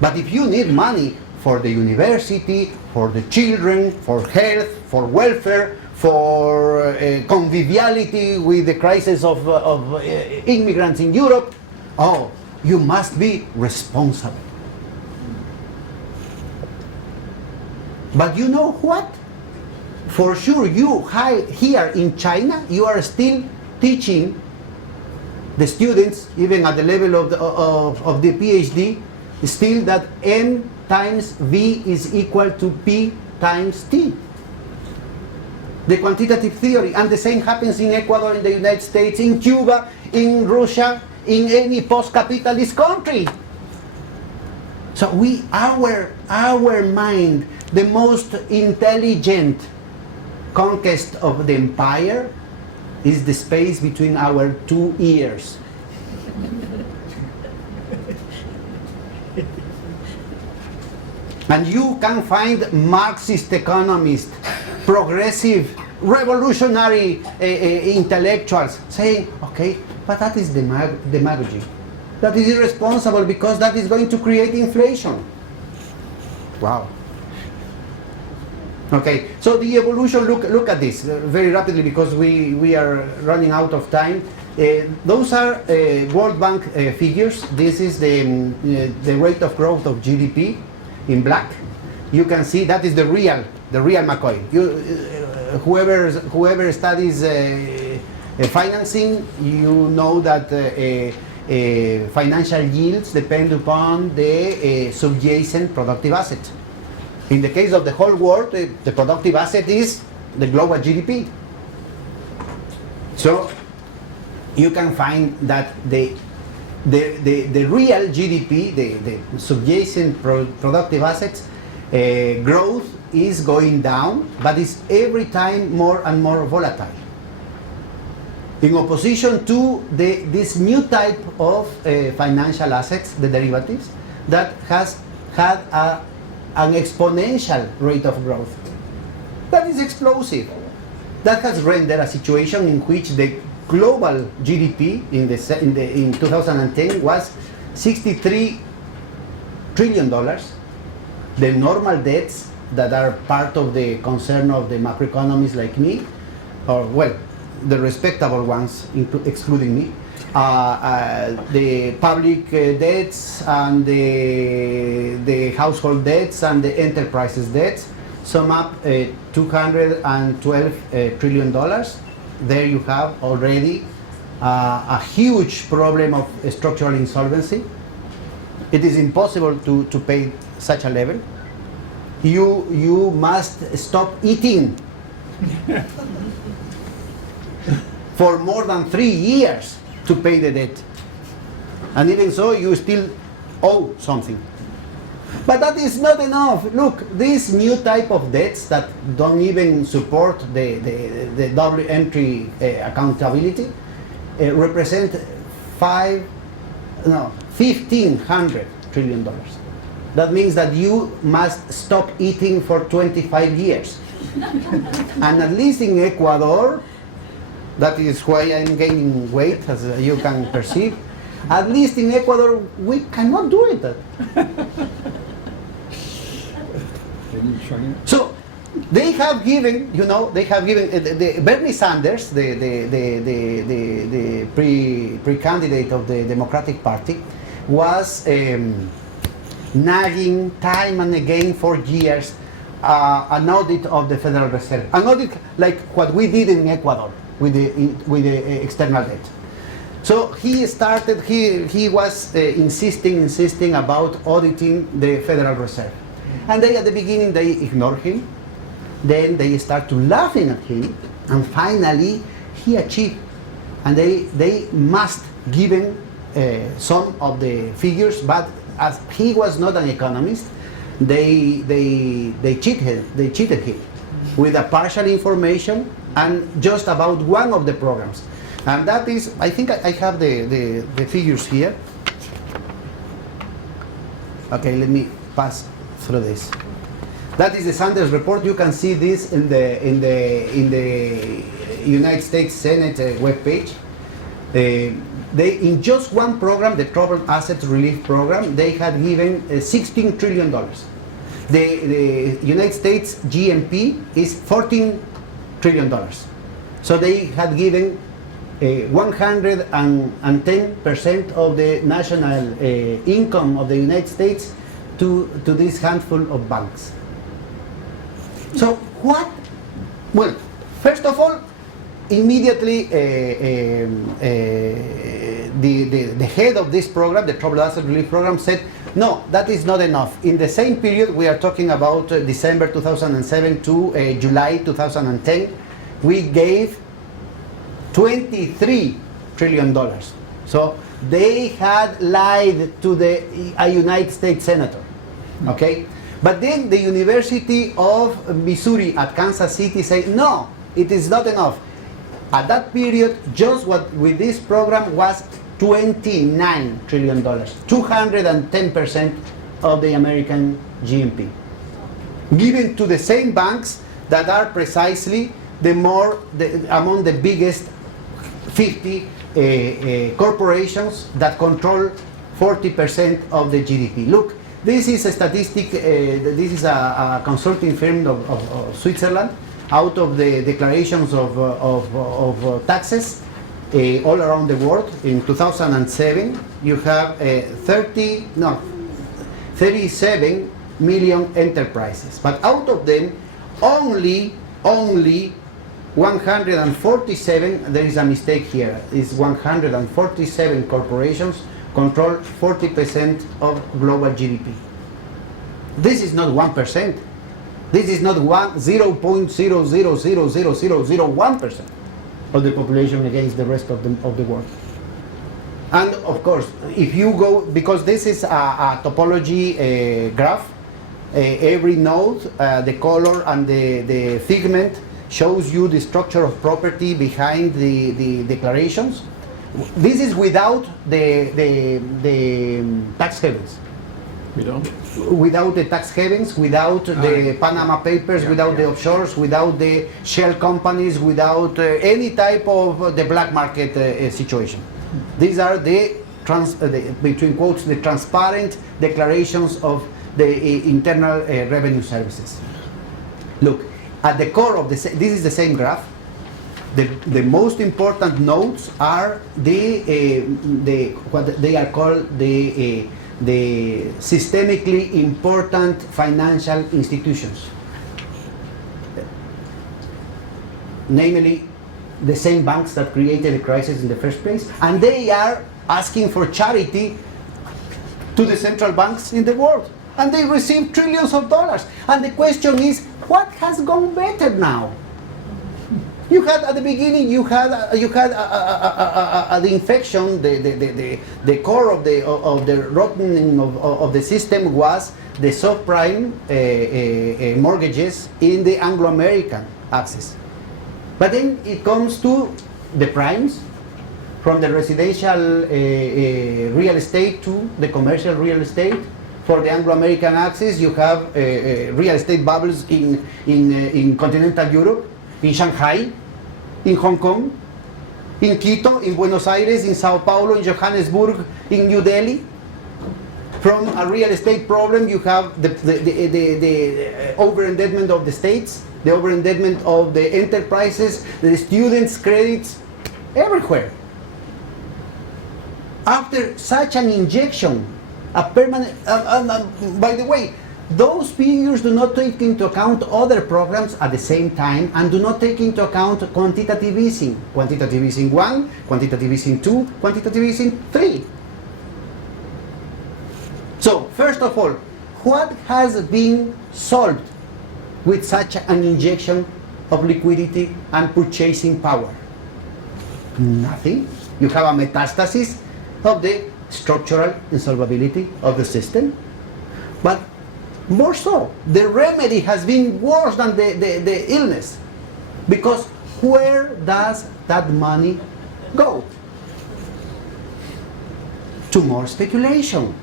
But if you need money for the university, for the children, for health, for welfare, for conviviality with the crisis of immigrants in Europe, oh, you must be responsible. But you know what? For sure, you here in China, you are still teaching the students, even at the level of the PhD, still that M times V is equal to P times T. The quantitative theory, and the same happens in Ecuador, in the United States, in Cuba, in Russia, in any post-capitalist country. So our mind, the most intelligent conquest of the empire is the space between our 2 ears. And you can find Marxist economists, progressive, revolutionary intellectuals saying, okay, but that is demagogy. That is irresponsible because that is going to create inflation. Wow. Okay, so the evolution, look at this very rapidly because we are running out of time. Those are World Bank figures. This is the rate of growth of GDP in black. You can see that is the real McCoy. Whoever studies financing, you know that financial yields depend upon the subjacent productive assets. In the case of the whole world, the productive asset is the global GDP. So you can find that the real GDP, the subjacent productive assets, growth is going down, but it's every time more and more volatile. In opposition to this new type of financial assets, the derivatives, that has had an exponential rate of growth. That is explosive. That has rendered a situation in which the global GDP in 2010 was $63 trillion. The normal debts that are part of the concern of the macroeconomists like me, or well, the respectable ones, excluding me, the public debts and the household debts and the enterprises debts sum up $212 trillion. There you have already a huge problem of structural insolvency. It is impossible to pay such a level. You must stop eating for more than 3 years to pay the debt. And even so, you still owe something. But that is not enough. Look, these new type of debts that don't even support the double entry accountability represent $1,500 trillion. That means that you must stop eating for 25 years. And at least in Ecuador, that is why I'm gaining weight, as you can perceive, at least in Ecuador, we cannot do it. So they have given, Bernie Sanders, the pre-candidate of the Democratic Party, was nagging time and again for years an audit of the Federal Reserve, an audit like what we did in Ecuador with the external debt. So he was insisting about auditing the Federal Reserve. And at the beginning they ignored him, then they start to laughing at him, and finally he achieved. And they must give him some of the figures, but as he was not an economist, they cheated him with a partial information and just about one of the programs. And that is, I think I have the figures here. Okay, let me pass through this. That is the Sanders report. You can see this in the United States Senate webpage. In just one program, the Troubled Asset Relief Program, they had given $16 trillion. The United States GNP is $14 trillion. So they had given 110% of the national income of the United States to this handful of banks. So what? Well, first of all, immediately the head of this program, the Troubled Asset Relief Program, said, no, that is not enough. In the same period, we are talking about December 2007 to July 2010, we gave $23 trillion. So they had lied to a United States senator, okay? But then the University of Missouri at Kansas City said, no, it is not enough. At that period, just what with this program was $29 trillion, 210% of the American GNP, given to the same banks that are precisely among the biggest 50 corporations that control 40% of the GDP. Look, this is a statistic, this is a consulting firm of Switzerland, out of the declarations of taxes all around the world. In 2007, you have 37 million enterprises, but out of them, only 147, there is a mistake here, is 147 corporations control 40% of global GDP. This is not 1%. This is not 0.0000001% of the population against the rest of the world. And of course, if you go, because this is a topology graph, every node, the color and the figment shows you the structure of property behind the declarations. This is without the tax havens. Without the tax havens, without the Panama Papers, without the offshores, without the shell companies, without any type of the black market situation. These are between quotes, the transparent declarations of the internal revenue services. Look, at the core of this is the same graph. The most important nodes are what they are called the systemically important financial institutions, namely the same banks that created the crisis in the first place, and they are asking for charity to the central banks in the world, and they receive trillions of dollars. And the question is, what has gone better now? You had at the beginning, you had the infection, the core of the rotting of the system was the subprime mortgages in the Anglo-American axis. But then it comes to the primes, from the residential real estate to the commercial real estate. For the Anglo-American axis, you have real estate bubbles in continental Europe, in Shanghai, in Hong Kong, in Quito, in Buenos Aires, in Sao Paulo, in Johannesburg, in New Delhi. From a real estate problem, you have the over-indebtment of the states, the over-indebtment of the enterprises, the students' credits, everywhere. After such an injection, a permanent, by the way, those figures do not take into account other programs at the same time and do not take into account quantitative easing. Quantitative easing 1, quantitative easing 2, quantitative easing 3. So, first of all, what has been solved with such an injection of liquidity and purchasing power? Nothing. You have a metastasis of the structural insolvability of the system. But more so, the remedy has been worse than the illness. Because where does that money go? To more speculation.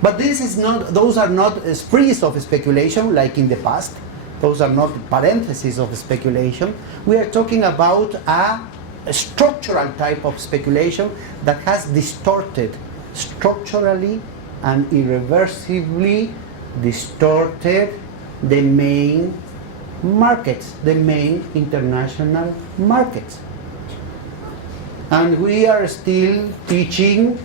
But this is not, those are not sprees of speculation like in the past. Those are not parentheses of speculation. We are talking about a structural type of speculation that has distorted, structurally and irreversibly distorted the main markets, the main international markets. And we are still teaching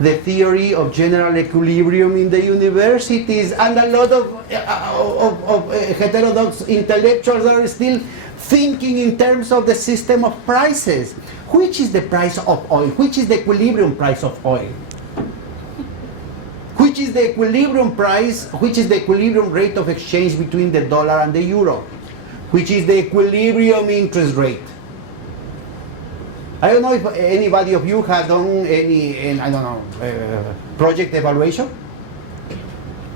the theory of general equilibrium in the universities, and a lot of heterodox intellectuals are still thinking in terms of the system of prices. Which is the price of oil? Which is the equilibrium price of oil? Which is the equilibrium price, which is the equilibrium rate of exchange between the dollar and the euro? Which is the equilibrium interest rate? I don't know if anybody of you has done any, I don't know, project evaluation?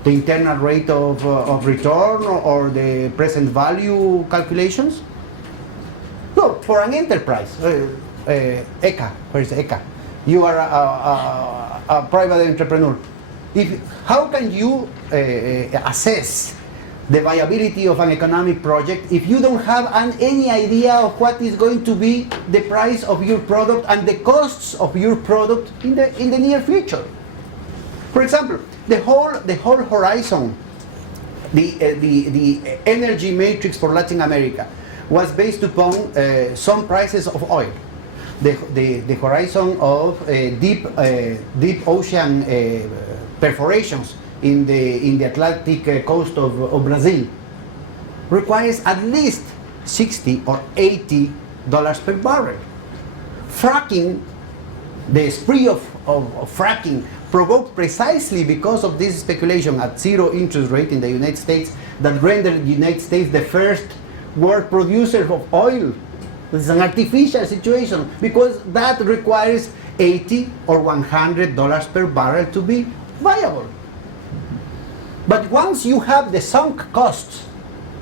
The internal rate of return or the present value calculations? No, for an enterprise, ECA, where is ECA? You are a private entrepreneur. How can you assess the viability of an economic project if you don't have any idea of what is going to be the price of your product and the costs of your product in the near future? For example, the whole horizon, the energy matrix for Latin America was based upon some prices of oil. The horizon of deep ocean perforations in the Atlantic coast of Brazil requires at least $60 or $80 per barrel. Fracking, the spree of fracking provoked precisely because of this speculation at zero interest rate in the United States that rendered the United States the first world producer of oil. This is an artificial situation because that requires $80 or $100 per barrel to be viable. But once you have the sunk costs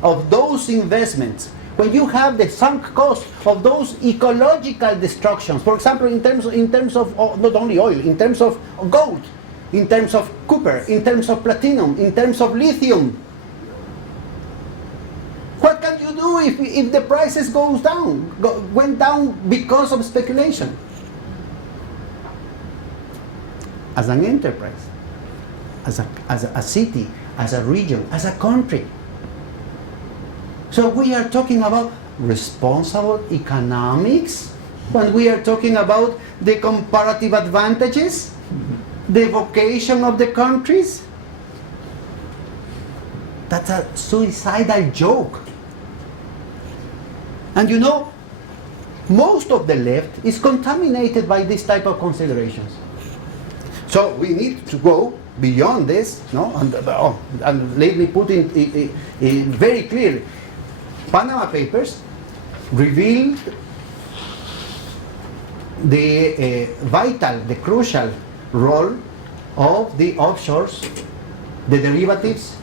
of those investments, when you have the sunk cost of those ecological destructions, for example, in terms of not only oil, in terms of gold, in terms of copper, in terms of platinum, in terms of lithium, what can you do if the prices went down because of speculation? As an enterprise, as a city, as a region, as a country. So we are talking about responsible economics when we are talking about the comparative advantages, the vocation of the countries. That's a suicidal joke. And you know, most of the left is contaminated by this type of considerations. So we need to go beyond this, no? And let me put it very clearly. Panama Papers revealed the vital, the crucial role of the offshores, the derivatives,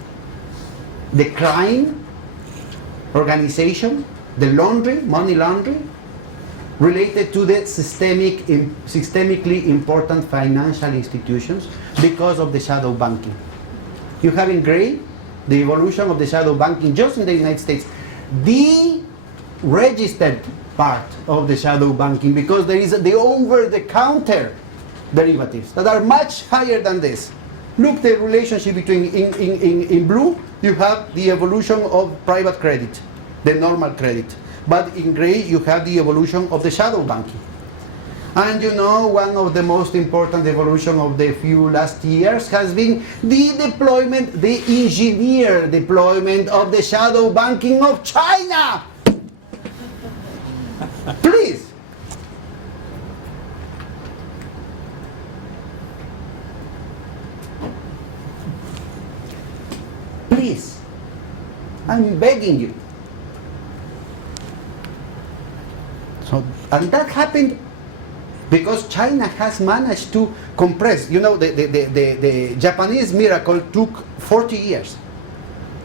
the crime organization, the laundry, money laundering, related to the systemically important financial institutions because of the shadow banking. You have in gray the evolution of the shadow banking just in the United States. The registered part of the shadow banking, because there is the over-the-counter derivatives that are much higher than this. Look the relationship between, in blue, you have the evolution of private credit, the normal credit. But in gray, you have the evolution of the shadow banking. And you know, one of the most important evolution of the few last years has been the deployment, the engineered deployment of the shadow banking of China. Please. Please. I'm begging you. So, and that happened because China has managed to compress. You know, the Japanese miracle took 40 years.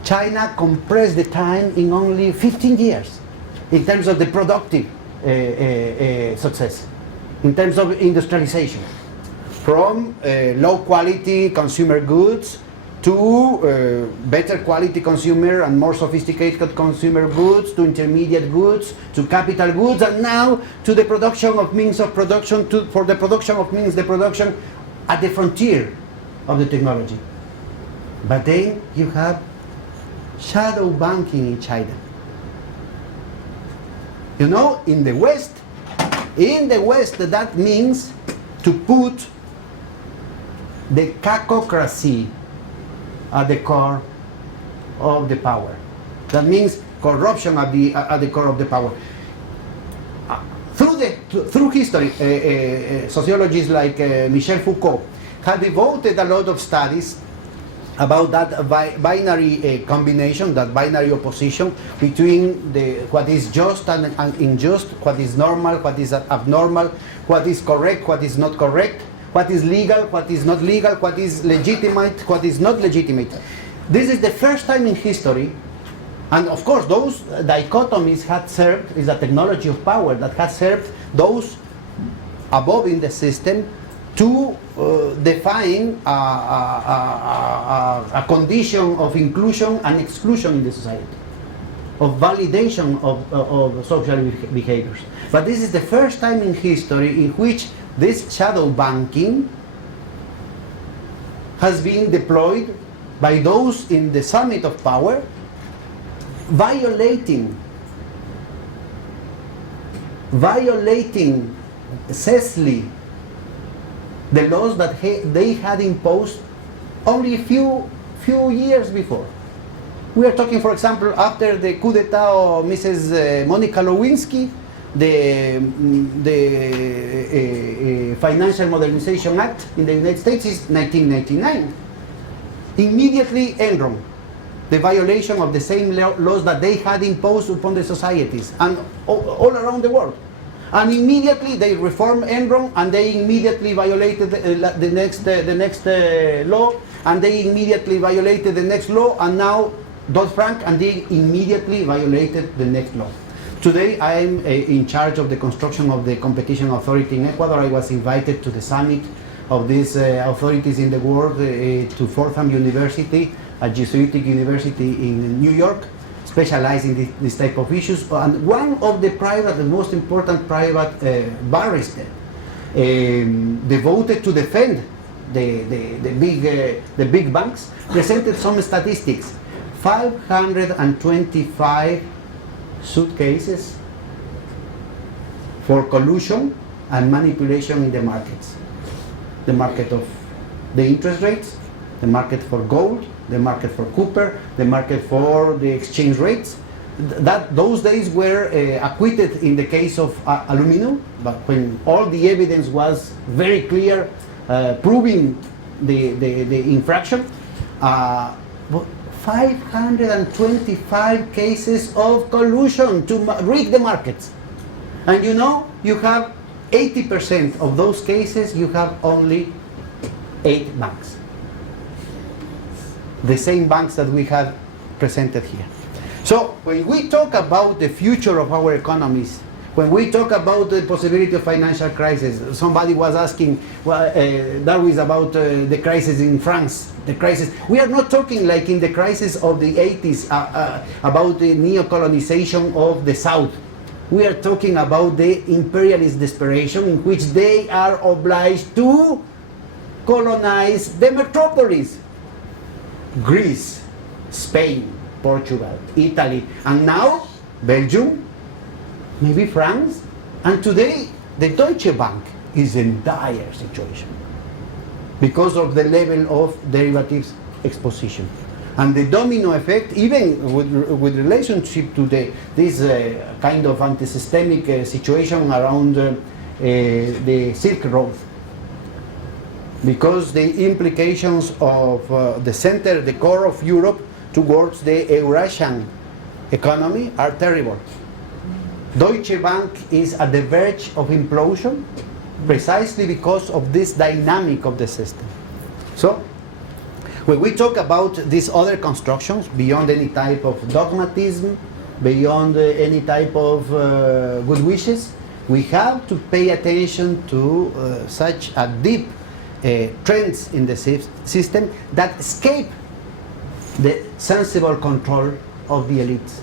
China compressed the time in only 15 years in terms of the productive success, in terms of industrialization. From low quality consumer goods to better quality consumer and more sophisticated consumer goods, to intermediate goods, to capital goods, and now to the production of means of production, for the production of means, the production at the frontier of the technology. But then you have shadow banking in China. You know, in the West, that means to put the cacocracy at the core of the power. That means corruption at the core of the power. Through history, sociologists like Michel Foucault have devoted a lot of studies about that binary combination, that binary opposition between what is just and unjust, what is normal, what is abnormal, what is correct, what is not correct, what is legal, what is not legal, what is legitimate, what is not legitimate. This is the first time in history, and of course those dichotomies had served, is a technology of power that has served those above in the system to define a condition of inclusion and exclusion in the society, of validation of social behaviors. But this is the first time in history in which this shadow banking has been deployed by those in the summit of power, violating ceaselessly the laws that they had imposed only a few years before. We are talking, for example, after the coup d'etat of Mrs. Monica Lewinsky, the Financial Modernization Act in the United States is 1999. Immediately Enron, the violation of the same laws that they had imposed upon the societies and all around the world. And immediately they reformed Enron, and they immediately violated the next law, and they immediately violated the next law, and now Dodd-Frank, and they immediately violated the next law. Today I am in charge of the construction of the competition authority in Ecuador. I was invited to the summit of these authorities in the world to Fordham University, a Jesuitic university in New York, specializing in this type of issues. And one of the most important private barristers devoted to defend the big banks presented some statistics. 525 suitcases for collusion and manipulation in the markets. The market of the interest rates, the market for gold, the market for copper, the market for the exchange rates. Those days were acquitted in the case of aluminum, but when all the evidence was very clear, proving the infraction, 525 cases of collusion to rig the markets. And you know, you have 80% of those cases, you have only 8 banks. The same banks that we have presented here. So when we talk about the future of our economies, when we talk about the possibility of financial crisis, somebody was asking, well, Darwin, about the crisis in France. The crisis. We are not talking like in the crisis of the 80s about the neo-colonization of the South. We are talking about the imperialist desperation in which they are obliged to colonize the metropolis. Greece, Spain, Portugal, Italy, and now Belgium, maybe France, and today the Deutsche Bank is in dire situation because of the level of derivatives exposition. And the domino effect, even with relationship to this kind of anti-systemic situation around the Silk Road, because the implications of the center, the core of Europe towards the Eurasian economy are terrible. Deutsche Bank is at the verge of implosion precisely because of this dynamic of the system. So, when we talk about these other constructions, beyond any type of dogmatism, beyond any type of good wishes, we have to pay attention to such a deep trends in the system that escape the sensible control of the elites.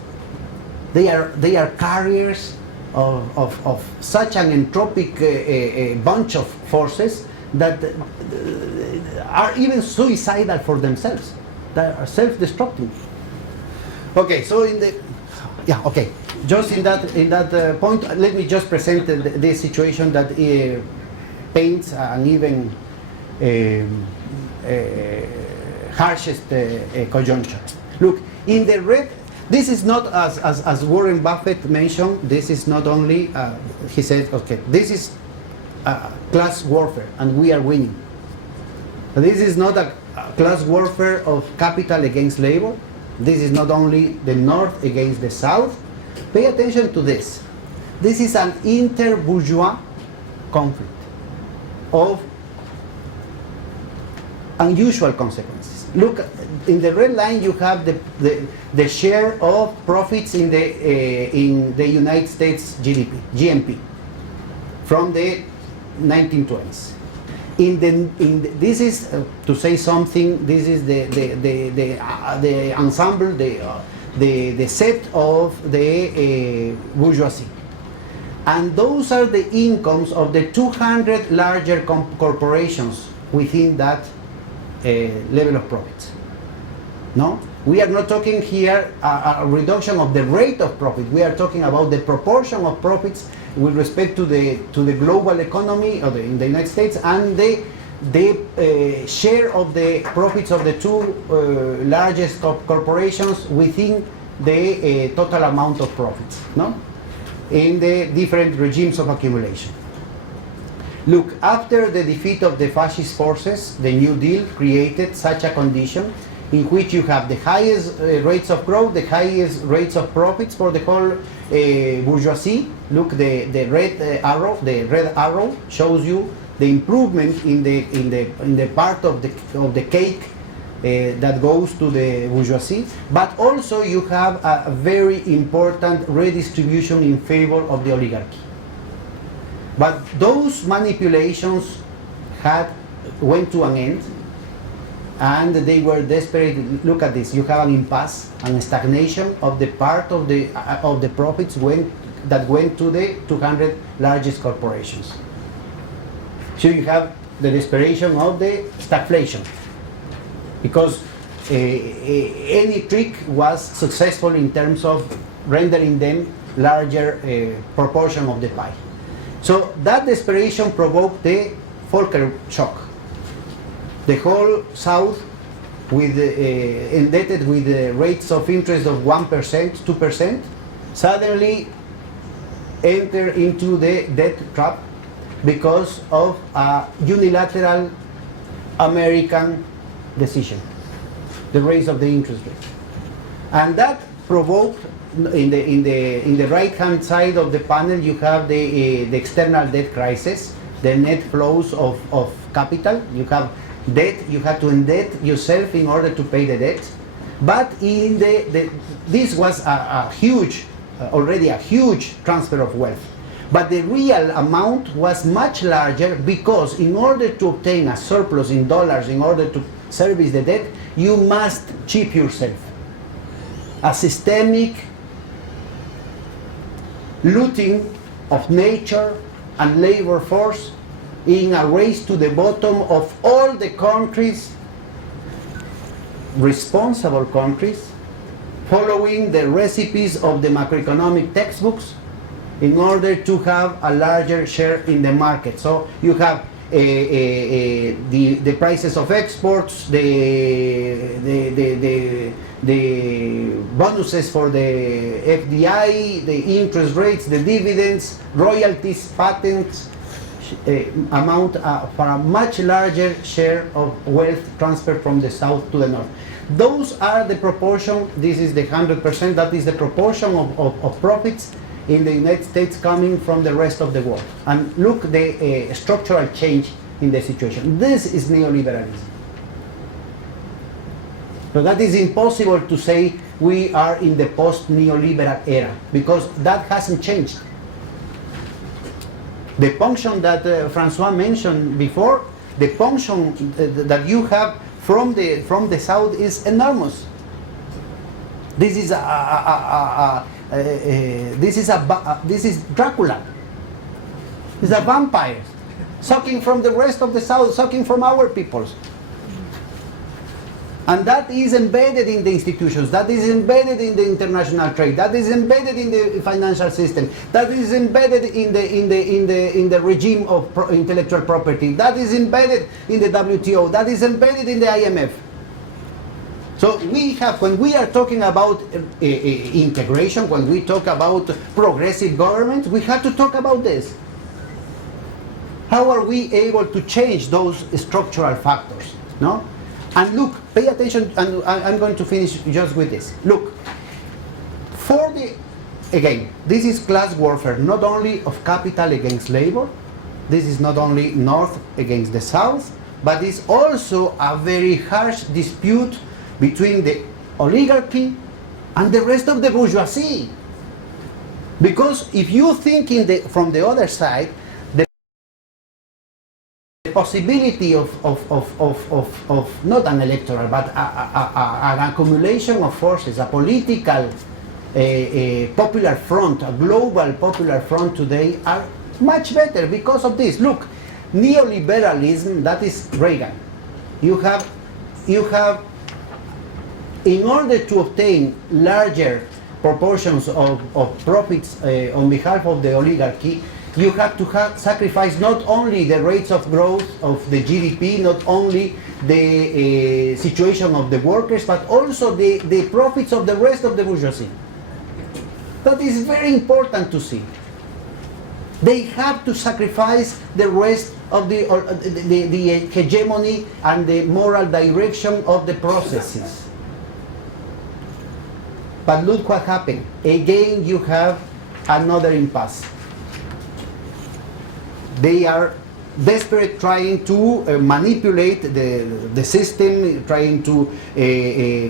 They are carriers of such an entropic bunch of forces that are even suicidal for themselves, that are self-destructing. Okay, so just in that point, let me just present the situation that paints an even harshest conjuncture. Look, in the red. This is not, as Warren Buffett mentioned, this is not only, he said, okay, this is class warfare, and we are winning. But this is not a class warfare of capital against labor. This is not only the North against the South. Pay attention to this. This is an inter-bourgeois conflict of unusual consequences. Look, in the red line you have the share of profits in the United States GNP from the 1920s. This is to say something. This is the ensemble, the set of the bourgeoisie, and those are the incomes of the 200 larger corporations within that level of profits. No, we are not talking here a reduction of the rate of profit. We are talking about the proportion of profits with respect to the global economy in the United States, and the share of the profits of the two largest corporations within the total amount of profits. No, in the different regimes of accumulation. Look, after the defeat of the fascist forces, the New Deal created such a condition in which you have the highest rates of growth, the highest rates of profits for the whole bourgeoisie. Look, the red arrow shows you the improvement in the part of the cake that goes to the bourgeoisie, but also you have a very important redistribution in favor of the oligarchy. But those manipulations went to an end, and they were desperate. Look at this. You have an impasse and a stagnation of the part of the profits that went to the 200 largest corporations. So you have the desperation of the stagflation, because any trick was successful in terms of rendering them larger proportion of the pie. So that desperation provoked the Volcker shock. The whole South, indebted with rates of interest of 1%, 2%, suddenly enter into the debt trap because of a unilateral American decision, the raise of the interest rate. And that provoked, in the right-hand side of the panel, you have the external debt crisis, the net flows of capital. You have debt, you have to indebt yourself in order to pay the debt. But this was a huge, already a huge transfer of wealth. But the real amount was much larger, because in order to obtain a surplus in dollars, in order to service the debt, you must chip yourself. A systemic looting of nature and labor force in a race to the bottom of all the countries, responsible countries, following the recipes of the macroeconomic textbooks in order to have a larger share in the market. So you have the prices of exports, the bonuses for the FDI, the interest rates, the dividends, royalties, patents, amount for a much larger share of wealth transferred from the south to the north. Those are the proportion. This is the 100%. That is the proportion of profits in the United States coming from the rest of the world. And look the structural change in the situation. This is neoliberalism. So that is impossible to say we are in the post-neoliberal era, because that hasn't changed. The function that Francois mentioned before, the function that you have from the south is enormous. This is this is Dracula. It's a vampire, sucking from the rest of the south, sucking from our peoples. And that is embedded in the institutions, that is embedded in the international trade, that is embedded in the financial system, that is embedded in the regime of intellectual property, that is embedded in the WTO, that is embedded in the IMF. So we have, when we are talking about integration, when we talk about progressive government, we have to talk about this. How are we able to change those structural factors? No? And look, pay attention, and I'm going to finish just with this. Look, again, this is class warfare, not only of capital against labor, this is not only North against the South, but it's also a very harsh dispute between the oligarchy and the rest of the bourgeoisie. Because if you think from the other side, the possibility of not an electoral, but an accumulation of forces, a political popular front, a global popular front today, are much better because of this. Look, neoliberalism, that is Reagan. You have, in order to obtain larger proportions of profits on behalf of the oligarchy, you have to sacrifice not only the rates of growth of the GDP, not only the situation of the workers, but also the profits of the rest of the bourgeoisie. That is very important to see. They have to sacrifice the rest of the hegemony and the moral direction of the processes. But look what happened. Again, you have another impasse. They are desperate, trying to manipulate the system, trying to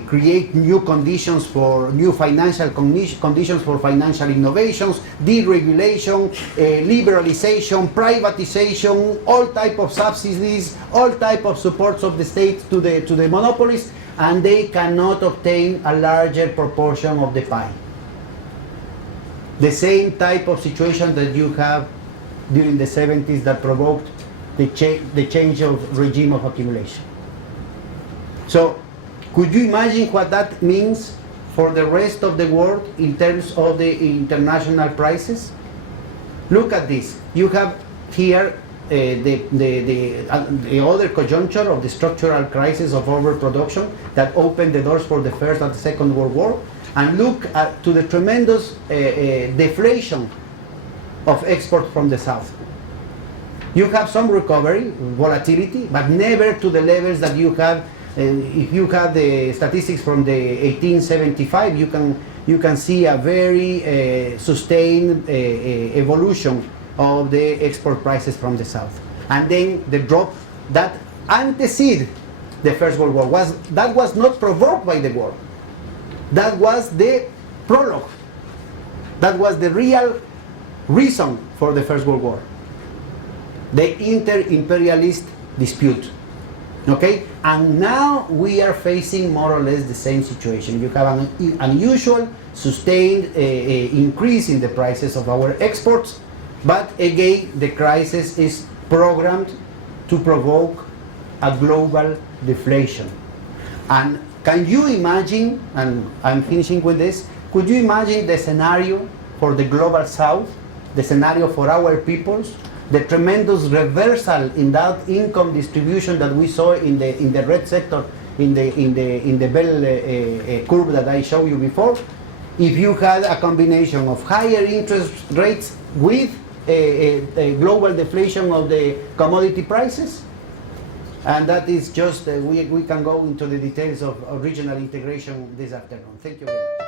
create new conditions for new financial conditions for financial innovations, deregulation, liberalization, privatization, all type of subsidies, all type of supports of the state to the monopolies, and they cannot obtain a larger proportion of the pie. The same type of situation that you have during the 70s that provoked the change of regime of accumulation. So, could you imagine what that means for the rest of the world in terms of the international prices? Look at this. You have here the other conjuncture of the structural crisis of overproduction that opened the doors for the First and the Second World War, and look to the tremendous deflation of export from the South. You have some recovery, volatility, but never to the levels that you have If you have the statistics from the 1875, you can see a very sustained evolution of the export prices from the south. And then the drop that anteceded the First World War was not provoked by the war. That was the prologue. That was the real reason for the First World War. The inter-imperialist dispute. Okay? And now we are facing more or less the same situation. You have an unusual, sustained increase in the prices of our exports, but again, the crisis is programmed to provoke a global deflation. And can you imagine, and I'm finishing with this, could you imagine the scenario for the global south, the scenario for our peoples, the tremendous reversal in that income distribution that we saw in the red sector, in the bell curve that I showed you before, if you had a combination of higher interest rates with a global deflation of the commodity prices? And that is just, we can go into the details of regional integration this afternoon. Thank you very much.